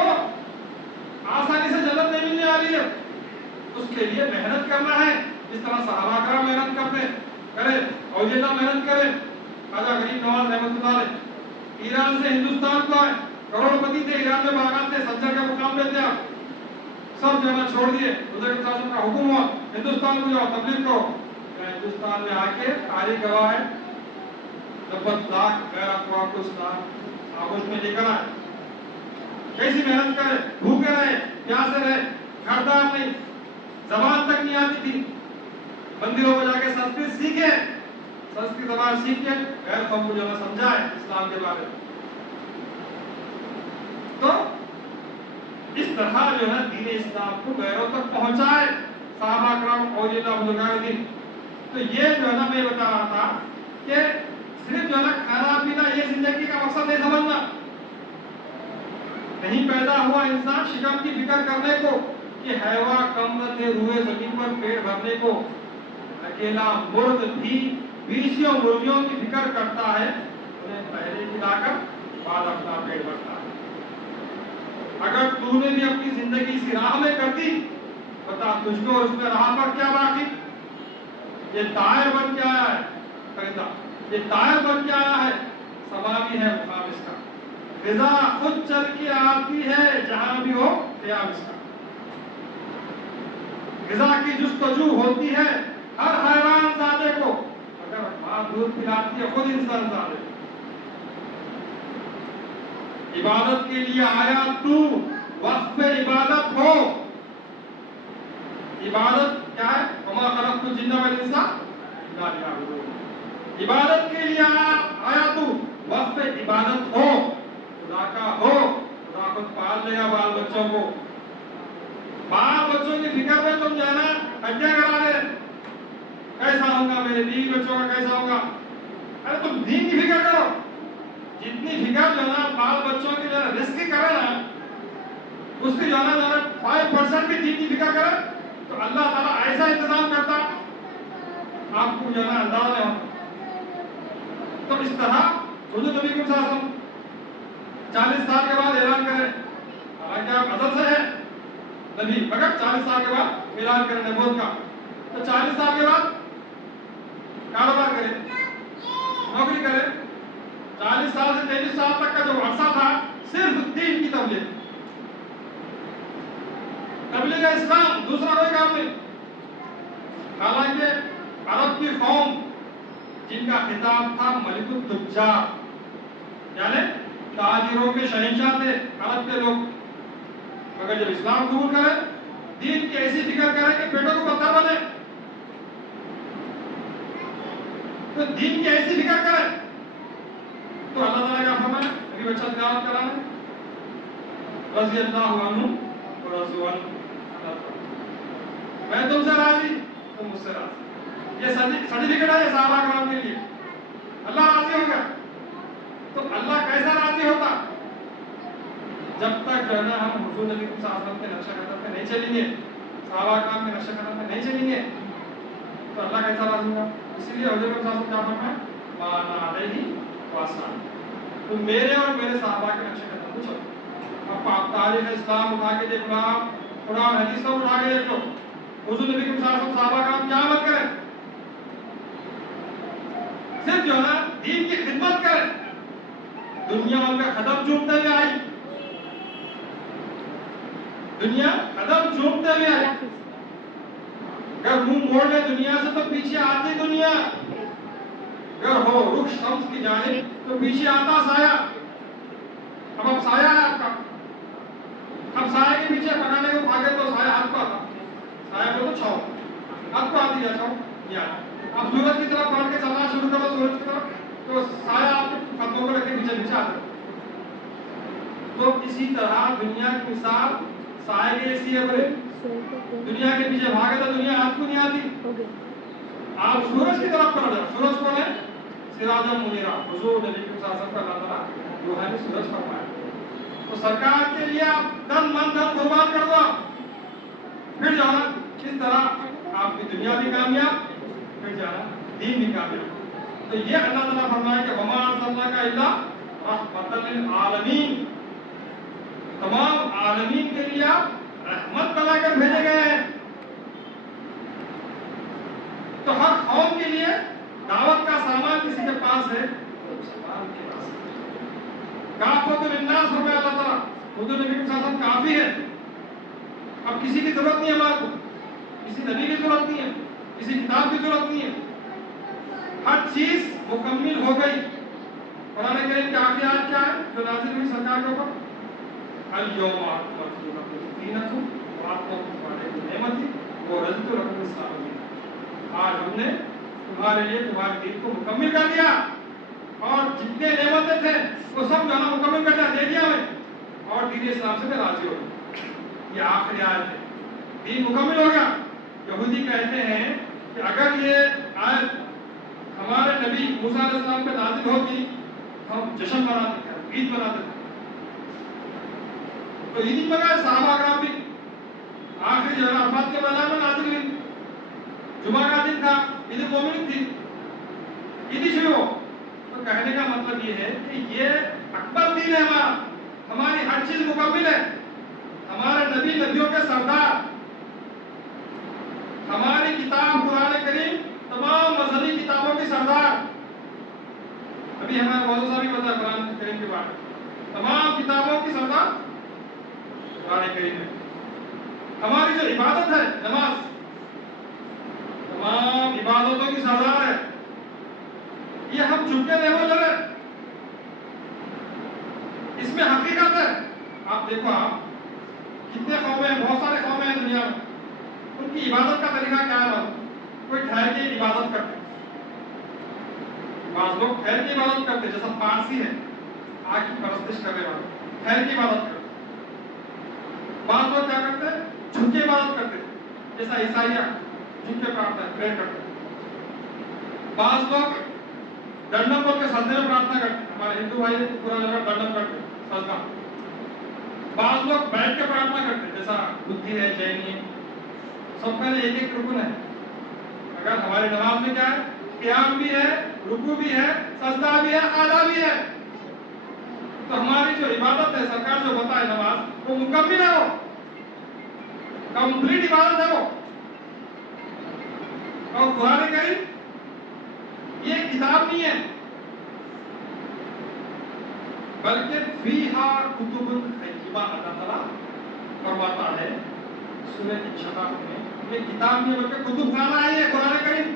آسانی سے جنت نہیں ملنے والی ہے. اس کے لیے محنت کرنا ہے جس طرح صحابہ کرام محنت کرے, اولیاء محنت کرے. خواجہ غریب نواز رحمۃ اللہ علیہ ایران سے ہندوستان کو آئے, کروڑ پتی تھے, ایران میں باغات تھے, سجر کا مقام لیتے آپ, سب جو ہے نا چھوڑ دیے. حضور کا حکم ہوا ہندوستان کو جاؤ تبلیغ کرو. ہندوستان میں آ کے تاریخ گواہ ہے 90 لاکھ غیر اقوام کو اسلام آغوش میں لے کر آئے. کیسی محنت کرے, بھوکے رہے, پیاسے رہے, گھردار نہیں, زبان تک نہیں آتی تھی, مندروں میں جا کے سنسکرت سیکھے, سنسکرت زبان سیکھ کے غیر قوم کو جو ہے سمجھائے اسلام کے بارے میں. تو اس طرح جو ہے دین اسلام کو غیروں تک پہنچائے صحابہ کرام اولیاء بزرگان دین. تو یہ جو ہے نا میں بتا رہا تھا کہ صرف جو ہے نا کھانا پینا یہ زندگی کا مقصد نہیں سمجھنا. نہیں پیدا ہوا انسان شکم کی فکر کرنے کو کہ حیوا کم تھے روئے زمین پر پیٹ بھرنے کو. اکیلا مرد بھی بیسیوں مرغیوں کی فکر کرتا ہے, انہیں پہلے کھلا کر بعد اپنا پیٹ بھرتا ہے. اگر تو نے بھی اپنی زندگی اسی راہ میں کر دی, بتا تجھ کو اس میں راہ پر کیا باقی. یہ طائر بن کے آیا ہے پرندہ, یہ طائر بن کے آیا ہے, سما بھی ہے مقام اس کا, غذا خود چل کے آتی ہے جہاں بھی ہو قیام اس کا. غذا کی جستجو ہوتی ہے ہر حیوان زادے کو, اگر ماں دودھ پلاتی ہے خود انسان زادے. عبادت کے لیے آیا تو, وقت پہ عبادت ہو. عبادت کیا ہے؟ وما خلقت الجن والانس الا ليعبدون. عبادت کے لیے آیا تو, وقت پہ عبادت ہو, خدا کا ہو. خدا خود پال لے گا بال بچوں کو. بال بچوں کی فکر میں تم جانا حجہ کرا لے, کیسا ہوگا میرے بیوی بچوں کا کیسا ہوگا. ارے تم دین کی فکر کرو. جتنی فکر جو ہے نا بال بچوں کی جو ہے رزق کی کرے نا, اس کی جو ہے نا 5% بھی دین کی فکر کرے تو اللہ تعالیٰ ایسا انتظام کرتا آپ کو جو ہے نا اندازہ نہیں ہوتا. تو اس طرح حضور نبی صلی اللہ علیہ وسلم 40 سال کے بعد اعلان کرے, حالانکہ آپ ازل سے ہیں نبی, مگر 40 سال کے بعد اعلان کرے نبوت کا. تو 40 سال کے بعد کاروبار کرے, نوکری کرے. 40 سال سے 33 سال تک کا جو عرصہ تھا صرف دین کی تبلیغ, تبلیغ اسلام, دوسرا کوئی کام نہیں. حالانکہ عرب کی قوم جن کا خطاب تھا ملک التجار, یعنی تاجروں کے شہنشاہ تھے عرب کے لوگ, مگر جب اسلام قبول کرے دین کی ایسی فکر کرے کہ پیٹوں کو پتھر بنے, تو دین کی ایسی فکر کرے تو اللہ تعالیٰ کا فرمان ہے. ابھی بچہ تلاوت کرانا, رضی اللہ عنہ و رضوا عنہ, میں تم سے راضی تم مجھ سے راضی. یہ سرٹیفکیٹ ہے صحابہ کرام کے لیے. اللہ راضی ہو گیا. تو اللہ کیسا راضی ہوتا؟ جب تک جو ہے نا ہم حضور نبی صلی اللہ علیہ وسلم کے نقشہ قدم پہ نہیں چلیں گے, صحابہ کرام کے نقشہ قدم پہ نہیں چلیں گے, تو اللہ کیسا راضی ہوگا؟ اسی لیے حضور صلی اللہ علیہ وسلم کیا فرمایا, وانا علیہ واصحابہ, تو میرے اور میرے صحابہ کے نقشہ قدم کو چلو. اب آپ تاریخ اسلام اٹھا کے دیکھ لو, آپ قرآن حدیث سب اٹھا کے دیکھ لو, حضور نبی صلی اللہ علیہ وسلم صحابہ کرام کیا عمل کریں, صرف جو ہے نا دین کی خدمت کریں. دنیا ان کا قدم چومتے ہوئے آئی, دنیا قدم چومتے ہوئے آئی. اگر منہ موڑ لے دنیا سے تو پیچھے آتی دنیا, اگر ہو رخ شمس کی جانب تو پیچھے آتا سایہ. اب سایہ ہے آپ کا, اب سایہ کے پیچھے پکڑنے کو بھاگے تو سایہ ہاتھ کو آتا, سایہ کو تو چھاؤ ہاتھ کو آتی ہے, چھاؤ یا اب سورج کی طرف پڑھ کے چلنا شروع کرو, سورج کی طرف, تو سایہ آپ کے قدموں کو رکھ کے پیچھے پیچھے آتے. تو اسی طرح دنیا کی مثال سائے کے ایسی ہے بولے دنیا کے پیچھے بھاگے تو دنیا آپ کو نہیں آتی. آپ سورج کی طرف پڑھ جائیں. سورج کون ہے؟ سراج منیرہ. حضور نبی صلی اللہ علیہ وسلم کا اللہ تعالیٰ روحانی سورج فرمایا. تو سرکار کے لیے آپ تن من دھن قربان کر دو. پھر جانا کس طرح آپ کی دنیا بھی کامیاب, پھر جانا دین بھی کامیاب. تو یہ اللہ تعالیٰ فرمایا کہ وما ارسلناک الا رحمۃ للعالمین. تمام عالمین کے لیے آپ رحمت بنا کر بھیجے گئے ہیں. تو ہر قوم کے لیے دعوت کا سامان کسی کے پاس ہے, مسلمان کے پاس ہے. کافۃ للناس فرمایا اللہ تعالیٰ. حضور نبی صلی اللہ علیہ وسلم کافی ہے. اب کسی کی ضرورت نہیں ہے ہمارے کو, کسی نبی کی ضرورت نہیں ہے, کسی کتاب کی ضرورت نہیں ہے. ہر چیز مکمل ہو گئی. قرآن کریم کی آخری آیت کیا ہے جو نازل ہوئی سرکار کے اوپر؟ الیوم اکملت لکم دینکم واتممت علیکم نعمتی ورضیت لکم الاسلام دینا. آج ہم نے تمہارے لیے تمہارے دین کو مکمل کر دیا, اور جتنے نعمتیں تھے وہ سب جو ہے مکمل کر دے دیا ہمیں, اور دین اسلام سے میں راضی ہو گیا. یہ آخری آیت ہے, دین مکمل ہو گیا. یہودی کہتے ہیں کہ اگر یہ آیت ہمارے نبی موسیٰ علیہ السلام پہ نازل ہوتی ہم جشن مناتے تھے, عید مناتے تھے. تو عید منائے صحابہ کرام بھی. آخری جو ہے عرفات کے میدان میں نازل ہوئی. جمعہ کا دن تھا, عید مومن تھی, عید شروع ہو. تو کہنے کا مطلب یہ ہے کہ یہ اکبر دین ہے ہمارا, ہماری ہر چیز مکمل ہے. ہمارے نبی نبیوں کے سردار, ہماری کتاب قرآن کریم تمام مذہبی کتابوں کی سردار. ابھی ہمارا موضوع صاحب بھی پتا ہے قرآن کریم کے بارے میں. تمام کتابوں کی سردار قرآن کریم ہے. ہماری جو عبادت ہے نماز, تمام عبادتوں کی سردار ہے. یہ ہم چھپ کے نہیں بول رہے, اس میں حقیقت ہے. آپ دیکھو, آپ کتنے قومیں ہیں, بہت سارے قومیں ہیں دنیا میں, ان کی عبادت کا طریقہ کیا ہے؟ کوئی ٹھہر کے عبادت کرتے, بعض لوگ ٹھہر کے عبادت کرتے, جیسا پارسی ہے آگ کی پرستش کرنے والے, ٹھہر کے عبادت کرتے. بعض لوگ کیا کرتے, جھک کے عبادت کرتے, جیسا عیسائیہ جھک کے پرارتھنا پریئر کرتے. بعض لوگ ڈنڈم بول کے سجدے میں پرارتھنا کرتے, ہمارے ہندو بھائی پورا جگہ ڈنڈم کرتے سجدہ. بعض لوگ بیٹھ کے پرارتھنا کرتے, جیسا بدھی ہے, جینی ہے. سب کا ایک ایک رکن ہے. اگر ہماری نماز میں کیا ہے, قیام بھی ہے, رکوع بھی ہے, سجدہ بھی ہے, اعلیٰ بھی ہے. تو ہماری جو عبادت ہے سرکار جو بتائے نماز وہ مکمل ہے, وہ کمپلیٹ عبادت ہے وہ. اور قرآن کریم یہ کتاب نہیں ہے بلکہ فیہا کتب قیمہ. اللہ تعالیٰ فرماتا ہے سورہ انشقاق میں, یہ کتاب نہیں بلکہ کتب خانہ ہے یہ قرآن کریم.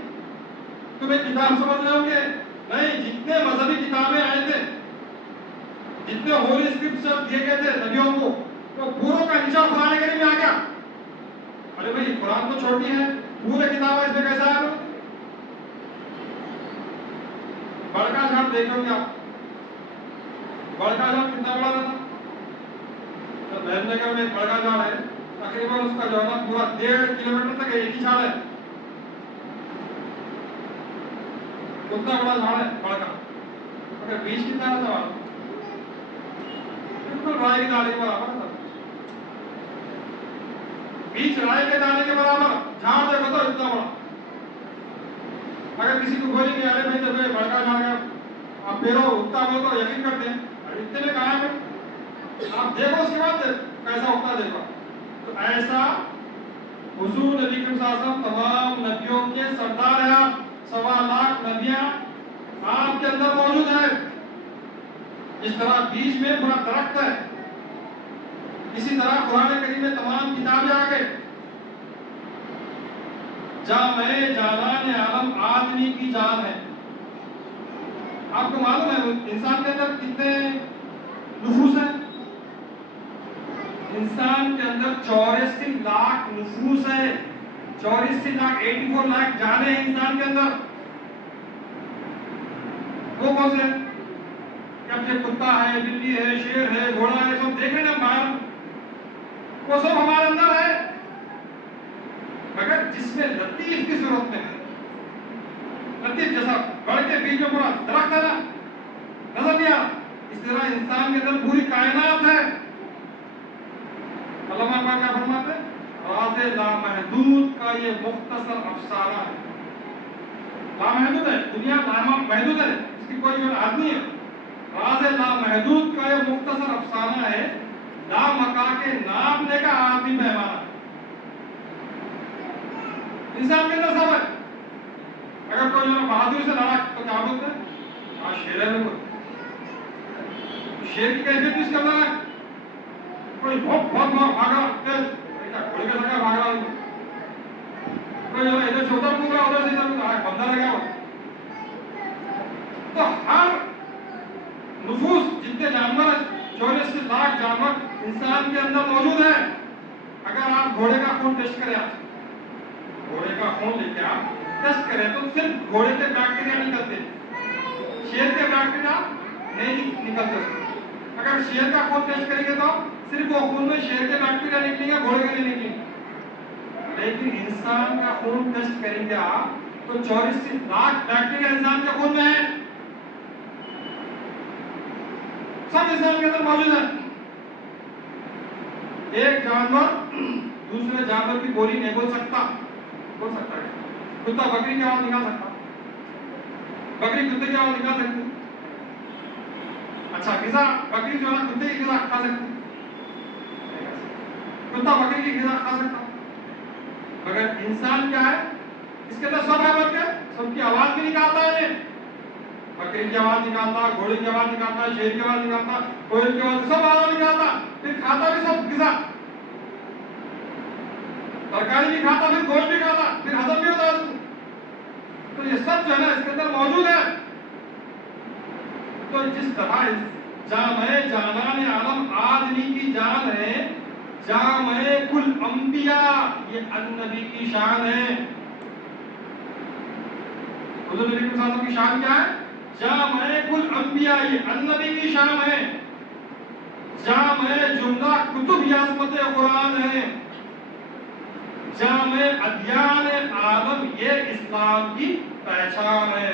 تمہیں کتاب سمجھ رہے ہوں گے نہیں, جتنے مذہبی کتابیں آئے تھے, جتنے ہولی اسکرپچر دیے گئے تھے نبیوں کو, وہ پوروں کا نچوڑ قرآن کریم میں آ گیا. ارے بھائی قرآن تو چھوٹی ہے, پورے کتاب ہے, اس میں کیسا ہے؟ بڑکا جھاڑ دیکھو گے آپ, بڑکا جھاڑ کتنا بڑا تھا؟ بہن نگر میں ایک بڑکا جھاڑ ہے, تقریباً اس کا جو ہے نا پورا 1.5 کلومیٹر تک ایک ہی جھاڑ ہے. اتنا بڑا جھاڑ ہے بڑکا, اگر بیج کتنا ہے سوال, بالکل رائے کے دانے کے برابر ہے. بیج رائے کے دانے کے برابر, جھاڑ دیکھو تو اتنا بڑا. اگر کسی کو بولیں گے ارے بھائی جب بڑکا جھاڑ ہے آپ پیرو اگتا ہو تو یقین کرتے ہیں, ارے اتنے میں کہاں ہے, آپ دیکھو اس کے بعد کیسا اگتا دیکھو. تو ایسا حضور نبی کریم صلی اللہ علیہ وسلم تمام نبیوں کے سردار ہیں. آپ 1.25 لاکھ نبیاں آپ کے اندر موجود ہیں. جس طرح بیج میں پورا درخت ہے, اسی طرح قرآن کریم میں تمام کتابیں آ گئے. جامع جانان عالم آدمی کی جان ہے. آپ کو معلوم ہے انسان کے اندر کتنے نفوس ہیں؟ انسان کے اندر 84 لاکھ نفوس ہے. 84 لاکھ 84 لاکھ جانیں ہیں انسان کے اندر. وہ کون سے ہیں؟ کہ اب یہ کتا ہے، بلی ہے، شیر ہے، گھوڑا ہے، سب دیکھ رہے ہیں باہر، وہ سب ہمارے اندر ہے، مگر جس میں لطیف کی صورت میں ہے، لطیف جیسا بڑھ کے بیچ میں پورا درخت ہے نا، نظر نہیں آ، اس طرح انسان کے اندر پوری کائنات ہے۔ علامہ اقبال کیا فرماتے ہیں؟ راز لامحدود کا یہ مختصر افسانہ ہے۔ لامحدود ہے، دنیا لامحدود ہے، اس کی کوئی حد نہیں ہے۔ راز لامحدود کا یہ مختصر افسانہ ہے، لامکا کے ناپنے کا آدمی پیمانہ۔ انسان کے اندر سب ہے۔ اگر کوئی بہادری سے لڑا تو کیا بولتے ہیں؟ ہاں شیر ہے بالکل۔ شیر کی کیفیت بھی اس کے اندر ہے۔ کوئی بہت بھاگا تیز، گھوڑے کے ساتھ بھاگ رہا ہے، کوئی ادھر سے ادھر کود رہا، ادھر سے ادھر کود رہا، بندہ لگا ہوا۔ تو ہر نفوس جتنے جانور ہیں، 84 لاکھ جانور انسان کے اندر موجود ہیں۔ اگر آپ گھوڑے کا خون ٹیسٹ کریں، گھوڑے کا خون لے کے آپ ٹیسٹ کریں تو صرف گھوڑے کے بیکٹیریا نکلتے، شیر کے بیکٹیریا نہیں نکلتے۔ اگر شیر کا خون ٹیسٹ کریں گے تو صرف وہ خون میں شیر کے بیکٹیریا نکلیں گے، گھوڑے کے نہیں نکلیں گے۔ لیکن انسان کا خون ٹیسٹ کریں گے آپ تو 84 لاکھ بیکٹیریا انسان کے خون میں ہیں، سب انسان کے اندر موجود ہے۔ ایک جانور دوسرے جانور کی بولی نہیں بول سکتا ہے، کتا بکری کی آواز نکال سکتا، بکری کتے کی آواز نکال سکتی، اچھا غذا بکری جو ہے کتے کی غذا کھا سکتی، کتا بکری کی غذا کھا سکتا، مگر انسان کیا ہے؟ اس کے اندر سب ہے، بن کے سب کی آواز بھی نکالتا ہے، بکری کی آواز نکالتا، گھوڑے کی آواز نکالتا، شیر کی آواز نکالتا، کوئل کی آواز، سب آواز نکالتا، پھر کھاتا بھی سب غذا، ترکاری بھی کھاتا، پھر گوشت بھی کھاتا، پھر ہضم بھی ہوتا ہے اس کو۔ تو یہ سب جو ہے نا اس کے اندر موجود ہے۔ تو جس طرح جامع جانان عالم آدمی کی جان ہے، جامع کل انبیاء یہ النبی کی شان ہے۔ حضور نبی صلی اللہ علیہ وسلم کی شان کیا ہے؟ جامع کل انبیاء یہ النبی کی شان ہے، جامع جملہ کتب یہ عظمت قرآن ہے، جامع ادیان عالم یہ اسلام کی پہچان ہے۔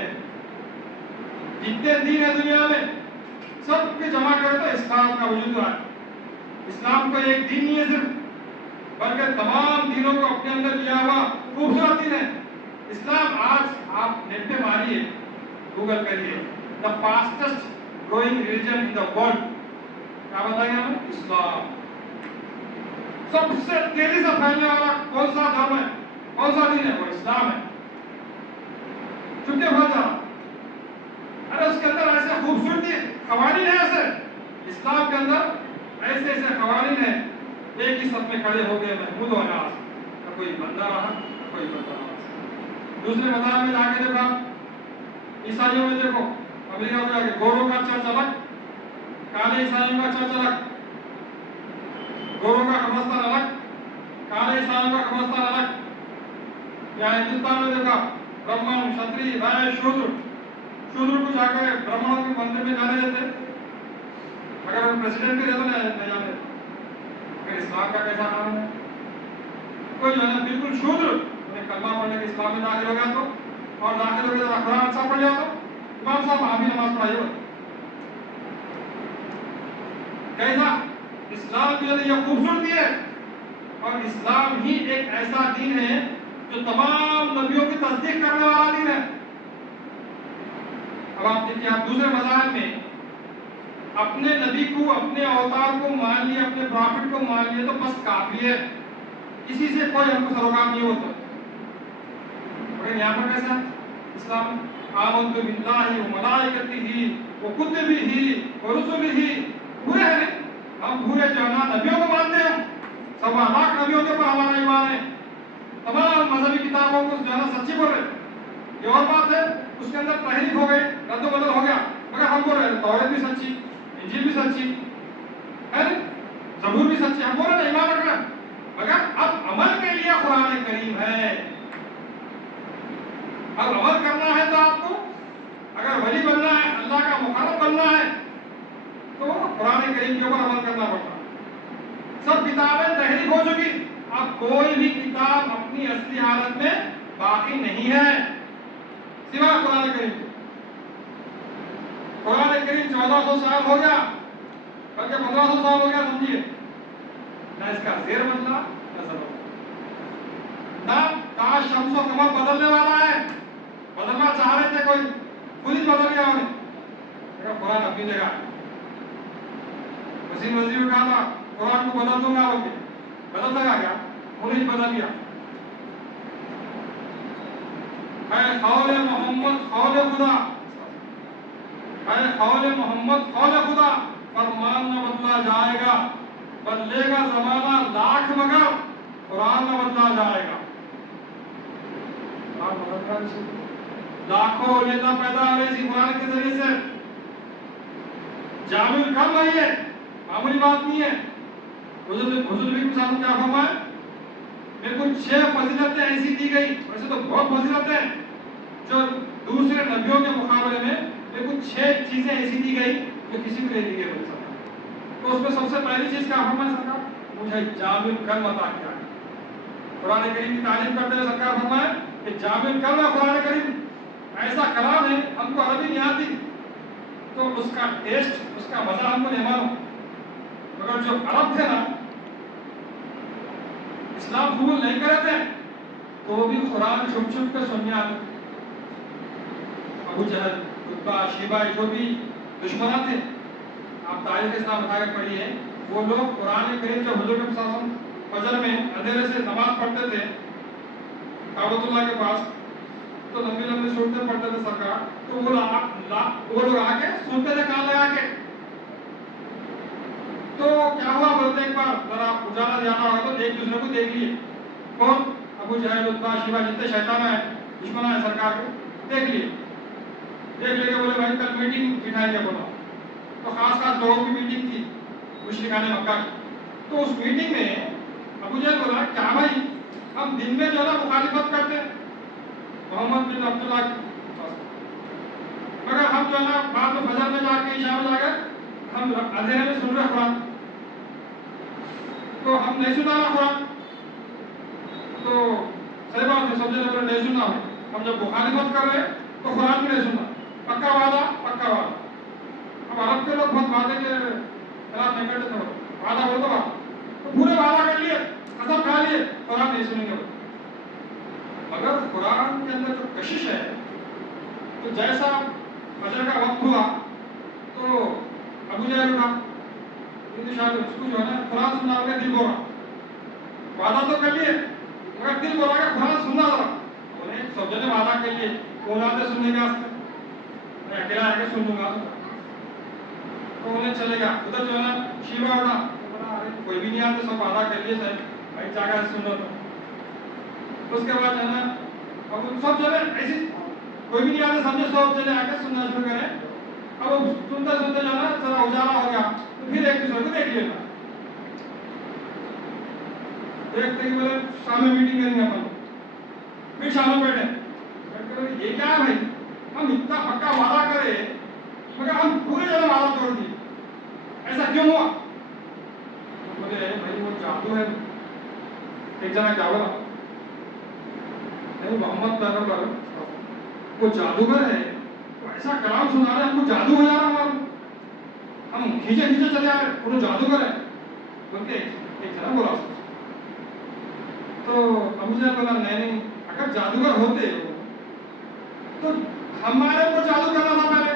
جتنے دین ہے دنیا میں سب کے جمع کرے تو اسلام کا وجود ہے۔ اسلام کو ایک دین نہیں ہے صرف، بلکہ تمام دینوں کو اپنے اندر لیا ہوا خوبصورت دین ہے اسلام۔ آج آپ نیٹ پہ ماریے، گوگل کریے the fastest growing religion in the world, کیا بتائیں گے ہمیں؟ اسلام۔ سب سے تیزی سے پھیلنے والا کون سا دھرم ہے، کون سا دین ہے؟ وہ اسلام ہے۔ چونکہ بہت زیادہ ارے اس کے اندر ایسے خوبصورتی قوانین ہیں، ایسے اسلام کے اندر ایسے ایسے قوانین ہیں، ایک ہی صف میں کھڑے ہو گئے محمود و اناس، نہ کوئی بندہ رہا نہ کوئی بندہ رہا۔ دوسرے مذاہب میں جا کے دیکھا، عیسائیوں میں دیکھو، امریکہ میں جا کے گوروں کا چرچ الگ، کالے عیسائیوں کا چرچ الگ، گوروں کا قبرستان الگ، کالے عیسائیوں کا قبرستان الگ۔ یا ہندوستان میں دیکھا، برہمن، شتری، ویش، شودر، شودر کو جا کے برہمنوں کے مندر میں جانے دیتے، اگر وہ پریسیڈنٹ بھی رہتے نہیں جانے۔ پھر اسلام کا کیسا قانون ہے؟ کوئی جو ہے نا بالکل شودر انہیں کلمہ پڑھنے کے اسلام میں داخل ہو گیا تو، اور داخل ہو گیا تو قرآن اچھا پڑھ لیا تو امام صاحب آپ بھی نماز پڑھائی ہو۔ کیسا اسلام جو ہے یہ خوبصورتی ہے، اور اسلام ہی ایک ایسا دین ہے جو تمام نبیوں کی تصدیق کرنے والا دین ہے۔ اب آپ دیکھیے، آپ دوسرے مذاہب میں اپنے نبی کو، اپنے اوتار کو مان لیے، اپنے پرافٹ کو مان لیے تو بس کافی ہے، کسی سے کوئی ہم کو سروکار نہیں ہوتا۔ مگر یہاں پر کیسا اسلام؟ آمنت باللہ وملائکتہ وکتبہ ورسلہ، پورے ہیں ہم، پورے جو ہے نا نبیوں کو مانتے ہیں، 1.25 لاکھ نبیوں کے اوپر ہمارا ایمان ہے، تمام مذہبی کتابوں کو جو ہے نا سچی بول رہے۔ یہ اور بات ہے اس کے اندر تحریف ہو گئی، رد و بدل ہو گیا، مگر ہم بول رہے ہیں توریت بھی سچی، انجیل بھی سچی ہے، زبور بھی سچی، ہم بول رہے ہیں ایمان رکھ رہے ہیں، مگر اب عمل کے لیے قرآن کریم ہے۔ اب عمل کرنا ہے تو آپ کو اگر ولی بننا ہے، اللہ کا مقرب بننا ہے قرآن کریم کے اوپر عمل کرنا پڑتا. سب کتابیں تحریف ہو چکی. اب کوئی بھی کتاب اپنی اصلی حالت میں باقی نہیں ہے سوا قرآن کریم. قرآن کریم 1400 سال ہو گیا, بلکہ 1500 سال ہو گیا, سمجھیے. نہ اس کا زیر بدلا نہ سبب, نہ کاش شمس و قمر بدلنے والا ہے, بدلنا چاہ رہے تھے کوئی, خود ہی بدل گیا انہیں. قرآن اپنی جگہ. وسیم وزیر کہا تھا قرآن کو بدل دوں گا, بول کے بدل سکا کیا؟ انہیں ہی بدل گیا. اے قول محمد قول خدا, اے قول محمد قول خدا, فرمان نہ بدلا جائے گا, بدلے گا زمانہ لاکھ مگر قرآن نہ بدلا جائے گا. لاکھوں اولیاء پیدا ہو رہی اسی قرآن کے ذریعے سے. جامع کم نہیں ہے, معمولی بات نہیں ہے. حضور نبی کے ساتھ کیا فرمایا, میں کچھ 6 فضیلتیں ایسی دی گئی, ویسے تو بہت فضیلتیں جو دوسرے نبیوں کے مقابلے میں کچھ 6 چیزیں ایسی دی گئی جو کسی کو نہیں دی گئی بول سکتا. تو اس میں سب سے پہلی چیز کیا فرمایا سرکار, مجھے جامع کلم عطا کیا ہے. قرآن کریم کی تعلیم کرتے ہوئے سرکار فرمایا کہ جامع کلم قرآن کریم ایسا کلام ہے, ہم کو عربی نہیں آتی تو اس کا ٹیسٹ, اس کا مزہ ہم کو نہیں معلوم, مگر جو عرب تھے نا, اسلام قبول نہیں کرے تھے تو بھی قرآن چھپ چھپ کے سننے آتے. ابو جہل, عتبہ, شیبہ, جو بھی دشمنان تھے, آپ تاریخ اسلام بتا کے پڑھیے, وہ لوگ قرآن کریم جب حضور کے ساتھ فجر میں اندھیرے سے نماز پڑھتے تھے کعبۃ اللہ کے پاس, تو لمبی لمبی صورتیں پڑھتے تھے سرکار, تو وہ لوگ آ کے سنتے تھے کان لگا کے. تو کیا ہوا بولتے ایک بار ذرا اجالا زیادہ ہوا تو ایک دوسرے کو دیکھ لیے, کون, ابو جہل, عتبہ, شیبہ, جتنے شیطان ہیں دشمن ہیں سرکار کو دیکھ لیے. دیکھ لے کے بولے بھائی کل میٹنگ بٹھائیں گے بولا. تو خاص خاص لوگوں کی میٹنگ تھی مشرکان مکہ کی. تو اس میٹنگ میں ابو جہل بولا کیا بھائی ہم دن میں جو ہے نا مخالفت کرتے محمد بن عبداللہ کی, مگر ہم جو ہے نا بعد میں فجر میں جا کے عشاء میں جا کے ہم اندھیرے میں سن رہے قرآن, تو ہم نہیں سنا رہا قرآن. تو صحیح بات ہے, سب جگہ نہیں سننا, ہم جب مخالفت کر رہے تو قرآن بھی نہیں سننا. پکا وعدہ پکا وعدہ. اب عرب کے لوگ بہت وعدے کے خلاف نہیں کرتے تھے, وعدہ بولتا وعدہ, تو پورے وعدہ کر لیے, قسم کھا لیے قرآن نہیں سنیں گے. مگر قرآن کے اندر جو کشش ہے, تو جیسا فجر کا وقت ہوا تو ابو جہل اٹھا, اس کو جو ہے نا قرآن سننا ہوگا, دل بول رہا, وعدہ تو کر لیے مگر دل بول رہا کہ قرآن سننا ذرا. انہیں سب جنے وعدہ کر لیے کون آتے سننے کے واسطے, میں اکیلا آ کے سن لوں گا. تو انہیں چلے گا ادھر جو ہے نا شیبہ اٹھا, کوئی بھی نہیں آتے, سب وعدہ کر لیے سر بھائی جا کر سن لو. تو اس کے بعد جو ہے نا اب سب جنے ایسی کوئی بھی نہیں آتے, سمجھے سب جنے آ کے سننا شروع کریں. اب سنتے سنتے جو ہے نا ذرا اجالا ہو گیا, تو پھر ایک دوسرے کو دیکھ لینا, دیکھتے ہی بولے شام میں میٹنگ کریں گے اپن. پھر شام میں بیٹھے, یہ کیا ہے بھائی, ہم اتنا پکا وعدہ کرے مگر ہم پورے جگہ وعدہ توڑ دیے, ایسا کیوں ہوا؟ بولے بھائی وہ جادو ہے. ایک جنا کیا بولا, نہیں محمد پیغمبر وہ جادوگر ہے, ایسا کلام سنا رہے ہم کو جادو ہو جا رہا ہمارا, ہم کھینچے کھینچے چلے آ رہے, وہ جادوگر ہے بول کے ایک جنا بولا. تو ابو جہل بولا نہیں, اگر جادوگر ہوتے تو ہمارے اوپر جادو کرنا تھا پہلے,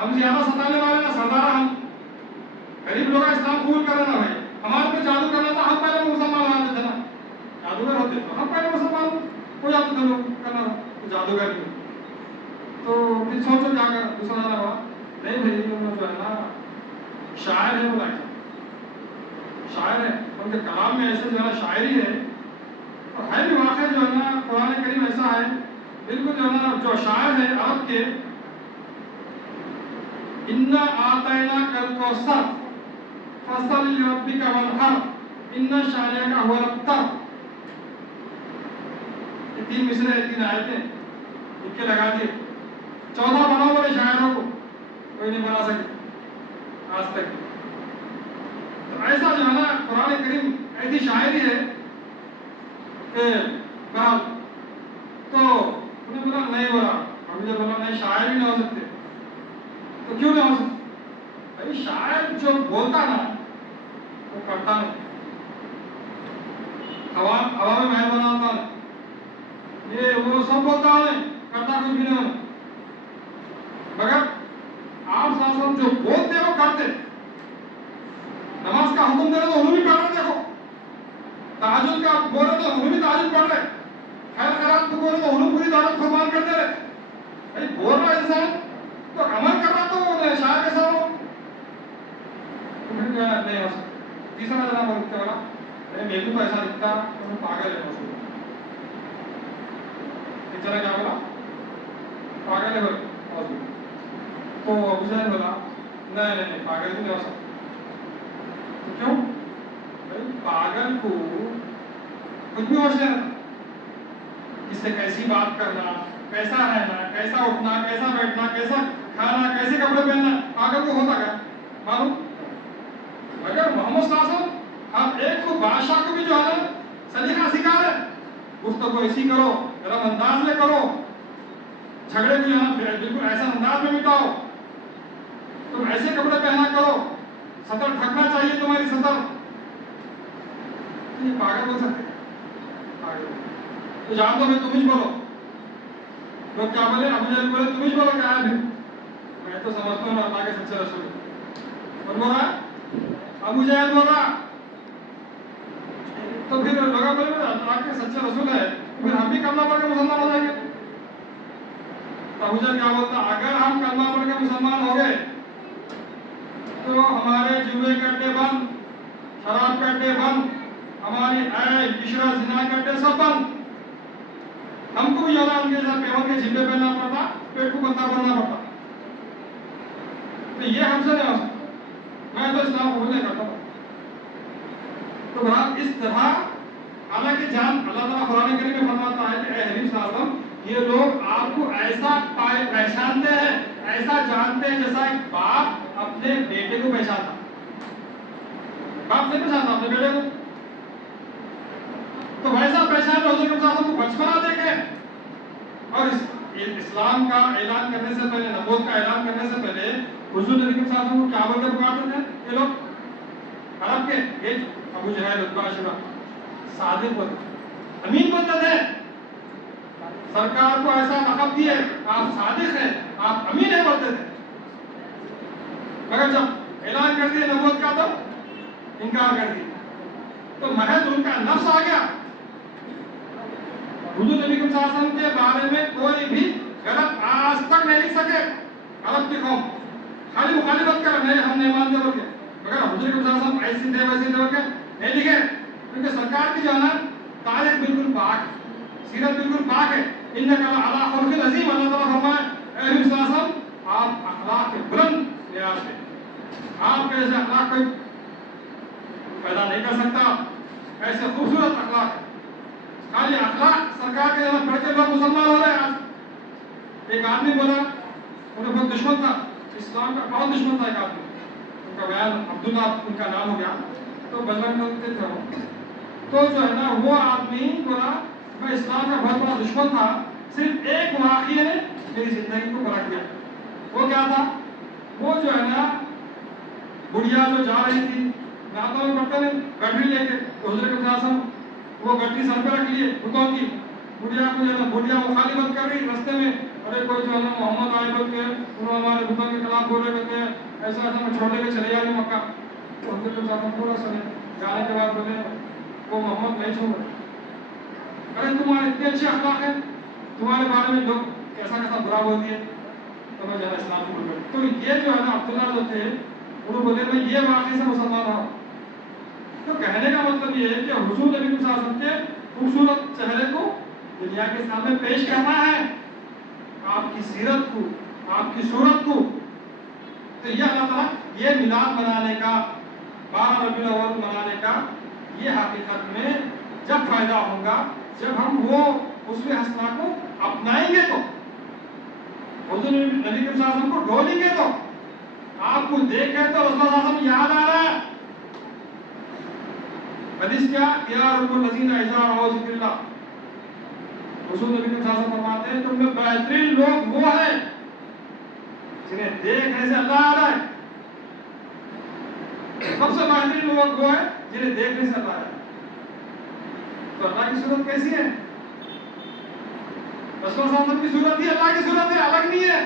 ہم زیادہ ستانے والے نا سردار, ہم غریب لوگ اسلام قبول کر رہے نا بھائی, ہمارے اوپر جادو کرنا تھا, ہم پہلے مسلمان آتے تھے نا. جادوگر ہوتے تو ہم پہلے مسلمان ہو جاتے تھے, لوگ کرنا تھا تو جادوگر نہیں. تو پھر سوچو جا کر دوسرا جانا ہوا, نہیں بھائی جو ہے نا شاعر ہے, بولا شاعر ہے, ان کے کلام میں ایسے جو ہے نا شاعری ہے, اور ہے بھی واقع جو ہے نا قرآن کریم ایسا ہے بالکل جو ہے نا, جو شاعر ہے عرب کے, اِنَّا آتَيْنَاكَ الْكَوْثَرَ فَصَلِّ لِرَبِّكَ وَانْحَرْ إِنَّ شَانِئَكَ هُوَ الْأَبْتَرُ. یہ 3 مصرے, 3 آیتیں لکھ کے لگا دیے, 14 بناؤ بولے شاعروں کو, کوئی نہیں بنا سکے. آج تک. تو ایسا جو ہے نا قرآن کریم ایسی شاعری ہے کہ بہرحال تو انہوں نے بولا نہیں بولا ابھی جب بولا نہیں شاعر ہی نہیں ہو سکتے. تو کیوں نہیں ہو سکتے؟ بھائی شاعر جو بولتا نا وہ کرتا نہیں. ہوا میں محل بناتا نہیں، یہ وہ سب بولتا نہیں کرتا کچھ بھی نہیں. مگر آپ ساتھ جو بولتے وہ کرتے. نماز کا حکم دے رہے تو انہوں بھی پڑھ رہے. دیکھو تہجد کا بول رہے تو انہوں بھی تہجد پڑھ رہے. خیر خیرات کو بول رہے تو انہوں پوری دعوت فرمان کرتے رہے. بھائی بول رہا انسان تو عمل کر رہا تو شاعر کیسا ہو؟ نہیں ہو سکتا. تیسرا جناب بولتے والا میرے کو تو ایسا دکھتا تو پاگل ہے. تیسرا کیا بولا؟ پاگل ہے. تو ابو جہل بولا نہیں پاگل نہیں ہو سکتا. تو کیوں؟ بھائی پاگل کو کچھ بھی ہوش نہیں. اس سے کیسی بات کرنا، کیسا رہنا، کیسا اٹھنا، کیسا بیٹھنا، کیسا کھانا، کیسے کپڑے پہننا، پاگل کو ہوتا کیا معلوم؟ اگر محمد صلی اللہ علیہ وسلم ہم ایک کو بادشاہ کو بھی جو ہے نا سلیقہ سکھا رہے. گفتگو ایسی کرو، گرم انداز میں کرو، جھگڑے کو جو ہے بالکل ایسا انداز میں مٹاؤ، تم ایسے کپڑے پہنا کرو، سطر ڈھکنا چاہیے تمہاری سطر. یہ پاگل بول سکتے پاگل. تو جان دو میں تم ہی بولو. لوگ کیا بولے؟ ابو جہل بولے تم ہی بولو کیا ہے. میں تو سمجھتا ہوں اللہ کے سچے رسول. کون بول رہا؟ ابو جہل بول رہا. تو پھر لوگ بولے اللہ کے سچے رسول ہے پھر ہم بھی کلمہ پڑھ کے مسلمان ہو جائیں گے. تو ابو جہل کیا بولتا؟ اگر ہم کلمہ پڑھ کے مسلمان ہو گئے تو ہمارے جوئے کے اڈے بند، شراب کے اڈے بند، ہماری عیب عشرت زنا کے اڈے سب بند. ہم کو بھی جو ہے ان کے ساتھ پیون کے جھنڈے پہننا پڑتا، پیٹ کو بندہ بننا پڑتا. تو یہ ہم سے نہیں ہو سکتا. میں تو اسلام قبول نہیں کرتا. تو بہرحال اس طرح حالانکہ جان اللہ تعالیٰ قرآن کریم میں فرماتا ہے کہ اے حبیب صلی اللہ علیہ وسلم یہ لوگ آپ کو ایسا پہچانتے ہیں، ایسا جانتے ہیں جیسا ایک باپ اپنے بیٹے کو پہچانتا. باپ نہیں پہچانتا اپنے بیٹے کو، تو ویسا پہچان حضور صلی اللہ علیہ وسلم کو بچپنا دے کے. اور اسلام کا اعلان کرنے سے پہلے، نبوت کا اعلان کرنے سے پہلے حضور نبی صلی اللہ علیہ وسلم کو کیا بول کر پکارتے تھے یہ لوگ؟ عرب کے یہ ابو جہل، عتبہ، شیبہ صادق بولتے تھے، امین بولتے تھے. سرکار کو ایسا لقب دیے آپ صادق ہیں، آپ امین ہیں بولتے تھے. مگر جب اعلان کر دیے نبوت کا تو انکار کر دیا. تو محض ان کا نفس آ گیا. حضور نبی صلی اللہ علیہ وسلم کے بارے میں کوئی بھی غلط آج تک نہیں لکھ سکے. عرب کی قوم خالی مخالفت کر نہیں ہم نہیں مانتے بول کے. مگر حضور نبی صلی اللہ علیہ وسلم ایسی دے ویسی دے بول کے نہیں لکھے. کیونکہ سرکار کی جو ہے نا تاریخ بالکل پاک ہے، سیرت بالکل پاک ہے. انک لعلی خلق عظیم. اللہ تعالیٰ فرمائے اے نبی صلی اللہ علیہ وسلم آپ اخلاق کے بلند لحاظ سے، آپ کے ایسے اخلاق کوئی پیدا نہیں کر سکتا. ایسے خوبصورت اخلاق ہے. خالی اخلاق سرکار کے جب پڑھ کے لوگ مسلمان ہو رہے ہیں. آج ایک آدمی بولا انہیں بہت دشمن تھا اسلام کا، بہت دشمن تھا ایک آدمی. ان کا بیان عبداللہ ان کا نام ہو گیا. تو بجرنگ دل کے تھے وہ. تو جو ہے نا وہ آدمی بولا میں اسلام کا بہت بڑا دشمن تھا، صرف ایک واقعے نے میری زندگی کو پلٹ دیا. وہ کیا تھا؟ وہ جو ہے نا بڑھیا جو جا رہی تھی ناتوں میں پڑھتے ہیں گٹری لے کے، حضور کے وسلم وہ گٹری سر پہ رکھ لیے بتوں کی. بڑھیا کو جو ہے نا بڑھیا مخالفت کر رہی رستے میں. ارے کوئی جو ہے نا محمد آئے بول کے انہوں ہمارے بتوں کے خلاف بول رہے کہتے ہیں ایسا ایسا میں چھوڑ دے کے چلے جا رہی مکہ. حضور کے وسلم پورا سنے جانے کے بعد بولے وہ محمد نہیں چھوڑ رہے. ارے تمہارے اتنے اچھے اخلاق ہیں، تمہارے بارے میں لوگ کیسا کیسا برا بول دیے. تو میں جو ہے اسلام قبول کر. تو یہ جو ہے نا عبداللہ جو تھے انہوں بولے میں یہ واقعے سے مسلمان رہا. تو کہنے کا مطلب یہ ہے کہ حضور نبی صلی اللہ علیہ وسلم کے خوبصورت چہرے کو دنیا کے سامنے پیش کرنا ہے، آپ کی سیرت کو، آپ کی صورت کو. تو یہ اللہ تعالیٰ یہ میلاد منانے کا، 12 ربیع الاول منانے کا یہ حقیقت میں جب فائدہ ہوگا جب ہم وہ اسوہ حسنہ کو اپنائیں گے. تو حضور نبی صلی اللہ علیہ وسلم کو ڈھولیں گے. تو آپ کو دیکھیں تو رسول اللہ صلی اللہ علیہ وسلم یاد آ رہا ہے. حدیث کیا یا رب الذین اذا رأوا ذکر اللہ. رسول نبی صلی اللہ علیہ وسلم فرماتے ہیں تم میں بہترین لوگ وہ ہیں جنہیں دیکھنے سے اللہ آ رہا ہے. سب سے بہترین لوگ وہ ہیں جنہیں دیکھنے سے اللہ آ رہا ہے. تو اللہ کی صورت کیسی ہے؟ رسول اللہ صلی اللہ علیہ وسلم کی صورت ہی اللہ کی صورت ہے, الگ نہیں ہے.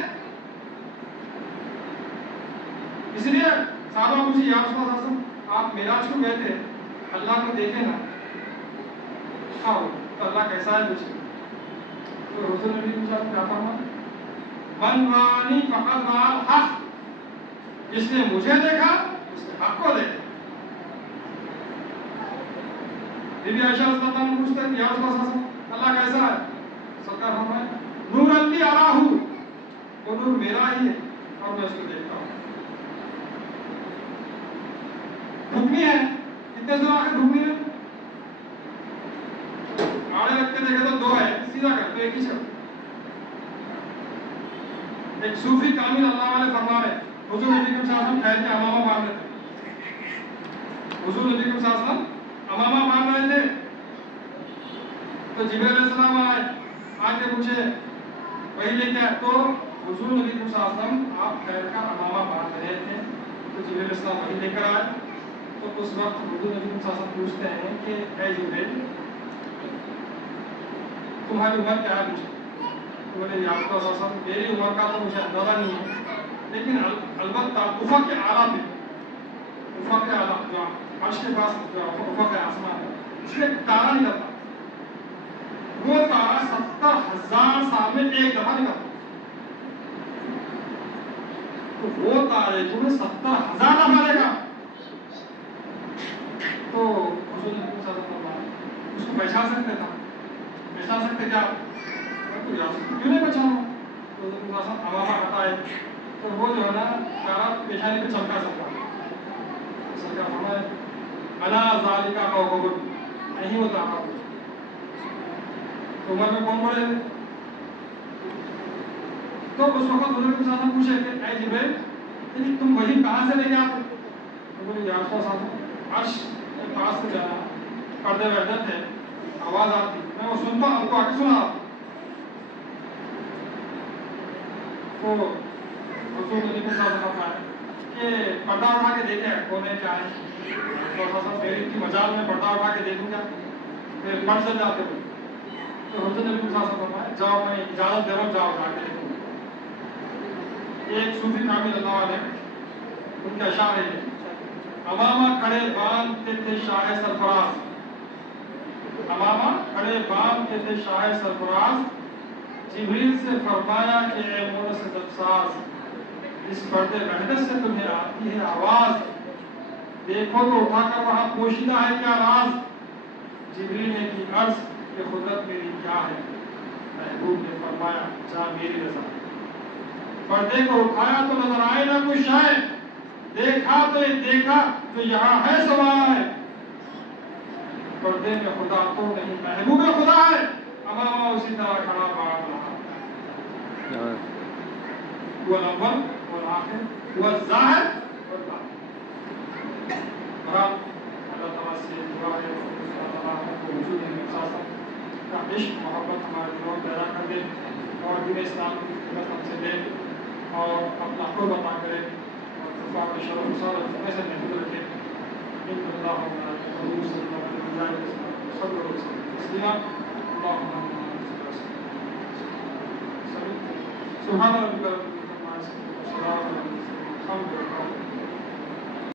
اس لیے صحابہ مجھے یا رسول اللہ صلی اللہ علیہ وسلم آپ معراج کو گئے تھے, اللہ کو دیکھیں نا, آؤ تو اللہ کیسا ہے مجھے. تو رسول نبی صلی اللہ علیہ وسلم کیا فرمایا, من رانی فقط رأى الحق, جس نے مجھے دیکھا اس نے حق کو دیکھا. بی بی عائشہ رضی اللہ عنہ پوچھتے ہیں یا رسول اللہ صلی اللہ علیہ وسلم اللہ کیسا ہے؟ سرکار فرمایا نور لی اراہ, وہ نور میرا ہی ہے اور میں اس کو دیکھتا ہوں. ڈھکنی ہے, کتنے سوراخ ہے ڈھکنی میں؟ آڑے رکھ کے دیکھے تو 2 ہے, سیدھا کر تو ایک ہی چل. ایک صوفی کامل اللہ والے فرما رہے حضور نبی صلی اللہ علیہ وسلم ٹھہر کے امامہ باندھ رہے تھے. حضور نبی صلی اللہ علیہ وسلم امامہ باندھ رہے تھے تو جبرائیل علیہ السلام آئے, آ کے پوچھے وہی لے کے آئے. تو حضور نبی صلی اللہ علیہ وسلم آپ ٹھہر کر امامہ باندھ رہے تھے تو جبرائیل علیہ السلام وہی لے کر آئے. تو اس وقت حضور نبی صلی اللہ علیہ وسلم پوچھتے ہیں کہ اے جبرائیل تمہاری عمر کیا ہے؟ پوچھے تو بولے یا رسول اللہ صلی اللہ علیہ وسلم میری عمر کا تو مجھے اندازہ نہیں ہے, لیکن البتہ افق اعلیٰ پہ, افق اعلیٰ جو عرش کے پاس جو افق آسمان ہے اس میں ایک تارا نکلتا, وہ تارا 70,000 سال میں ایک دفعہ نکلتا. تو وہ تارے تمہیں 70,000 دفعہ دے گا. تو حضور نبی صلی اللہ علیہ وسلم اس کو پہچان سکتے کیا؟ کیوں نہیں پہچانا؟ تو حضور صلی اللہ علیہ وسلم امامہ ہٹائے تو وہ جو ہے نا تارا پیشانی پہ چمکا سرکار فرمائے انا ذالکا کوکب, نہیں وہ تارا. تو عمر میں کون بڑے تھے؟ تو اس وقت حضور صلی اللہ علیہ وسلم پوچھے کہ اے جبرائیل تم وہی کہاں سے لے کے آتے؟ تو بولے یا رسول اللہ عرش کے پاس سے جانا, پردے وردے تھے, آواز آتی, میں وہ سنتا ہوں, کو آ کے سنا. تو رسول نبی صلی اللہ علیہ وسلم فرمایا کہ پردہ اٹھا کے دیکھے کون ہے کیا ہے. تو میری کی مجال میں پردہ اٹھا کے دیکھوں گا پھر پڑھ چل جاتے ہوئے. تو حضرت نبی صلی اللہ علیہ وسلم فرمایا جاؤ میں اجازت دے رہا ہوں, جاؤ اٹھا کے دیکھوں. ایک صوفی کامل اللہ علیہ ان کے اشعار ہے امامہ کھڑے باندھتے تھے شاہ سرفراز, امامہ کھڑے باندھتے تھے شاہ سرفراز, جبریل سے فرمایا کہ اے مونس دبساز اس پردے وحدت سے تمہیں آتی ہے آواز, دیکھو تو اٹھا کر وہاں پوشیدہ ہے کیا راز. جبریل نے کی عرض کہ قدرت میری کیا ہے, محبوب نے فرمایا جہاں میری رضا. پردے کو اٹھایا تو نظر آئے نہ کچھ شے, دیکھا تو یہ دیکھا جو یہاں ہے سوائے. پردے میں خدا تو نہیں محبوب خدا ہے, امامہ اسی طرح کھڑا باندھ رہا. وہ الاول والآخر والظاہر والباطن. اللہ تعالیٰ سے دعا ہے اللہ تعالیٰ کو وجود کا عشق محبت ہمارے دلوں پیدا کر دے اور دین اسلام کی خدمت ہم سے لے اور اپنا قرب عطا کرے اور کفار شر و فساد ایسے محفوظ رکھے. ان اللہ صلی اللہ علیہ وسلم سبحان ربک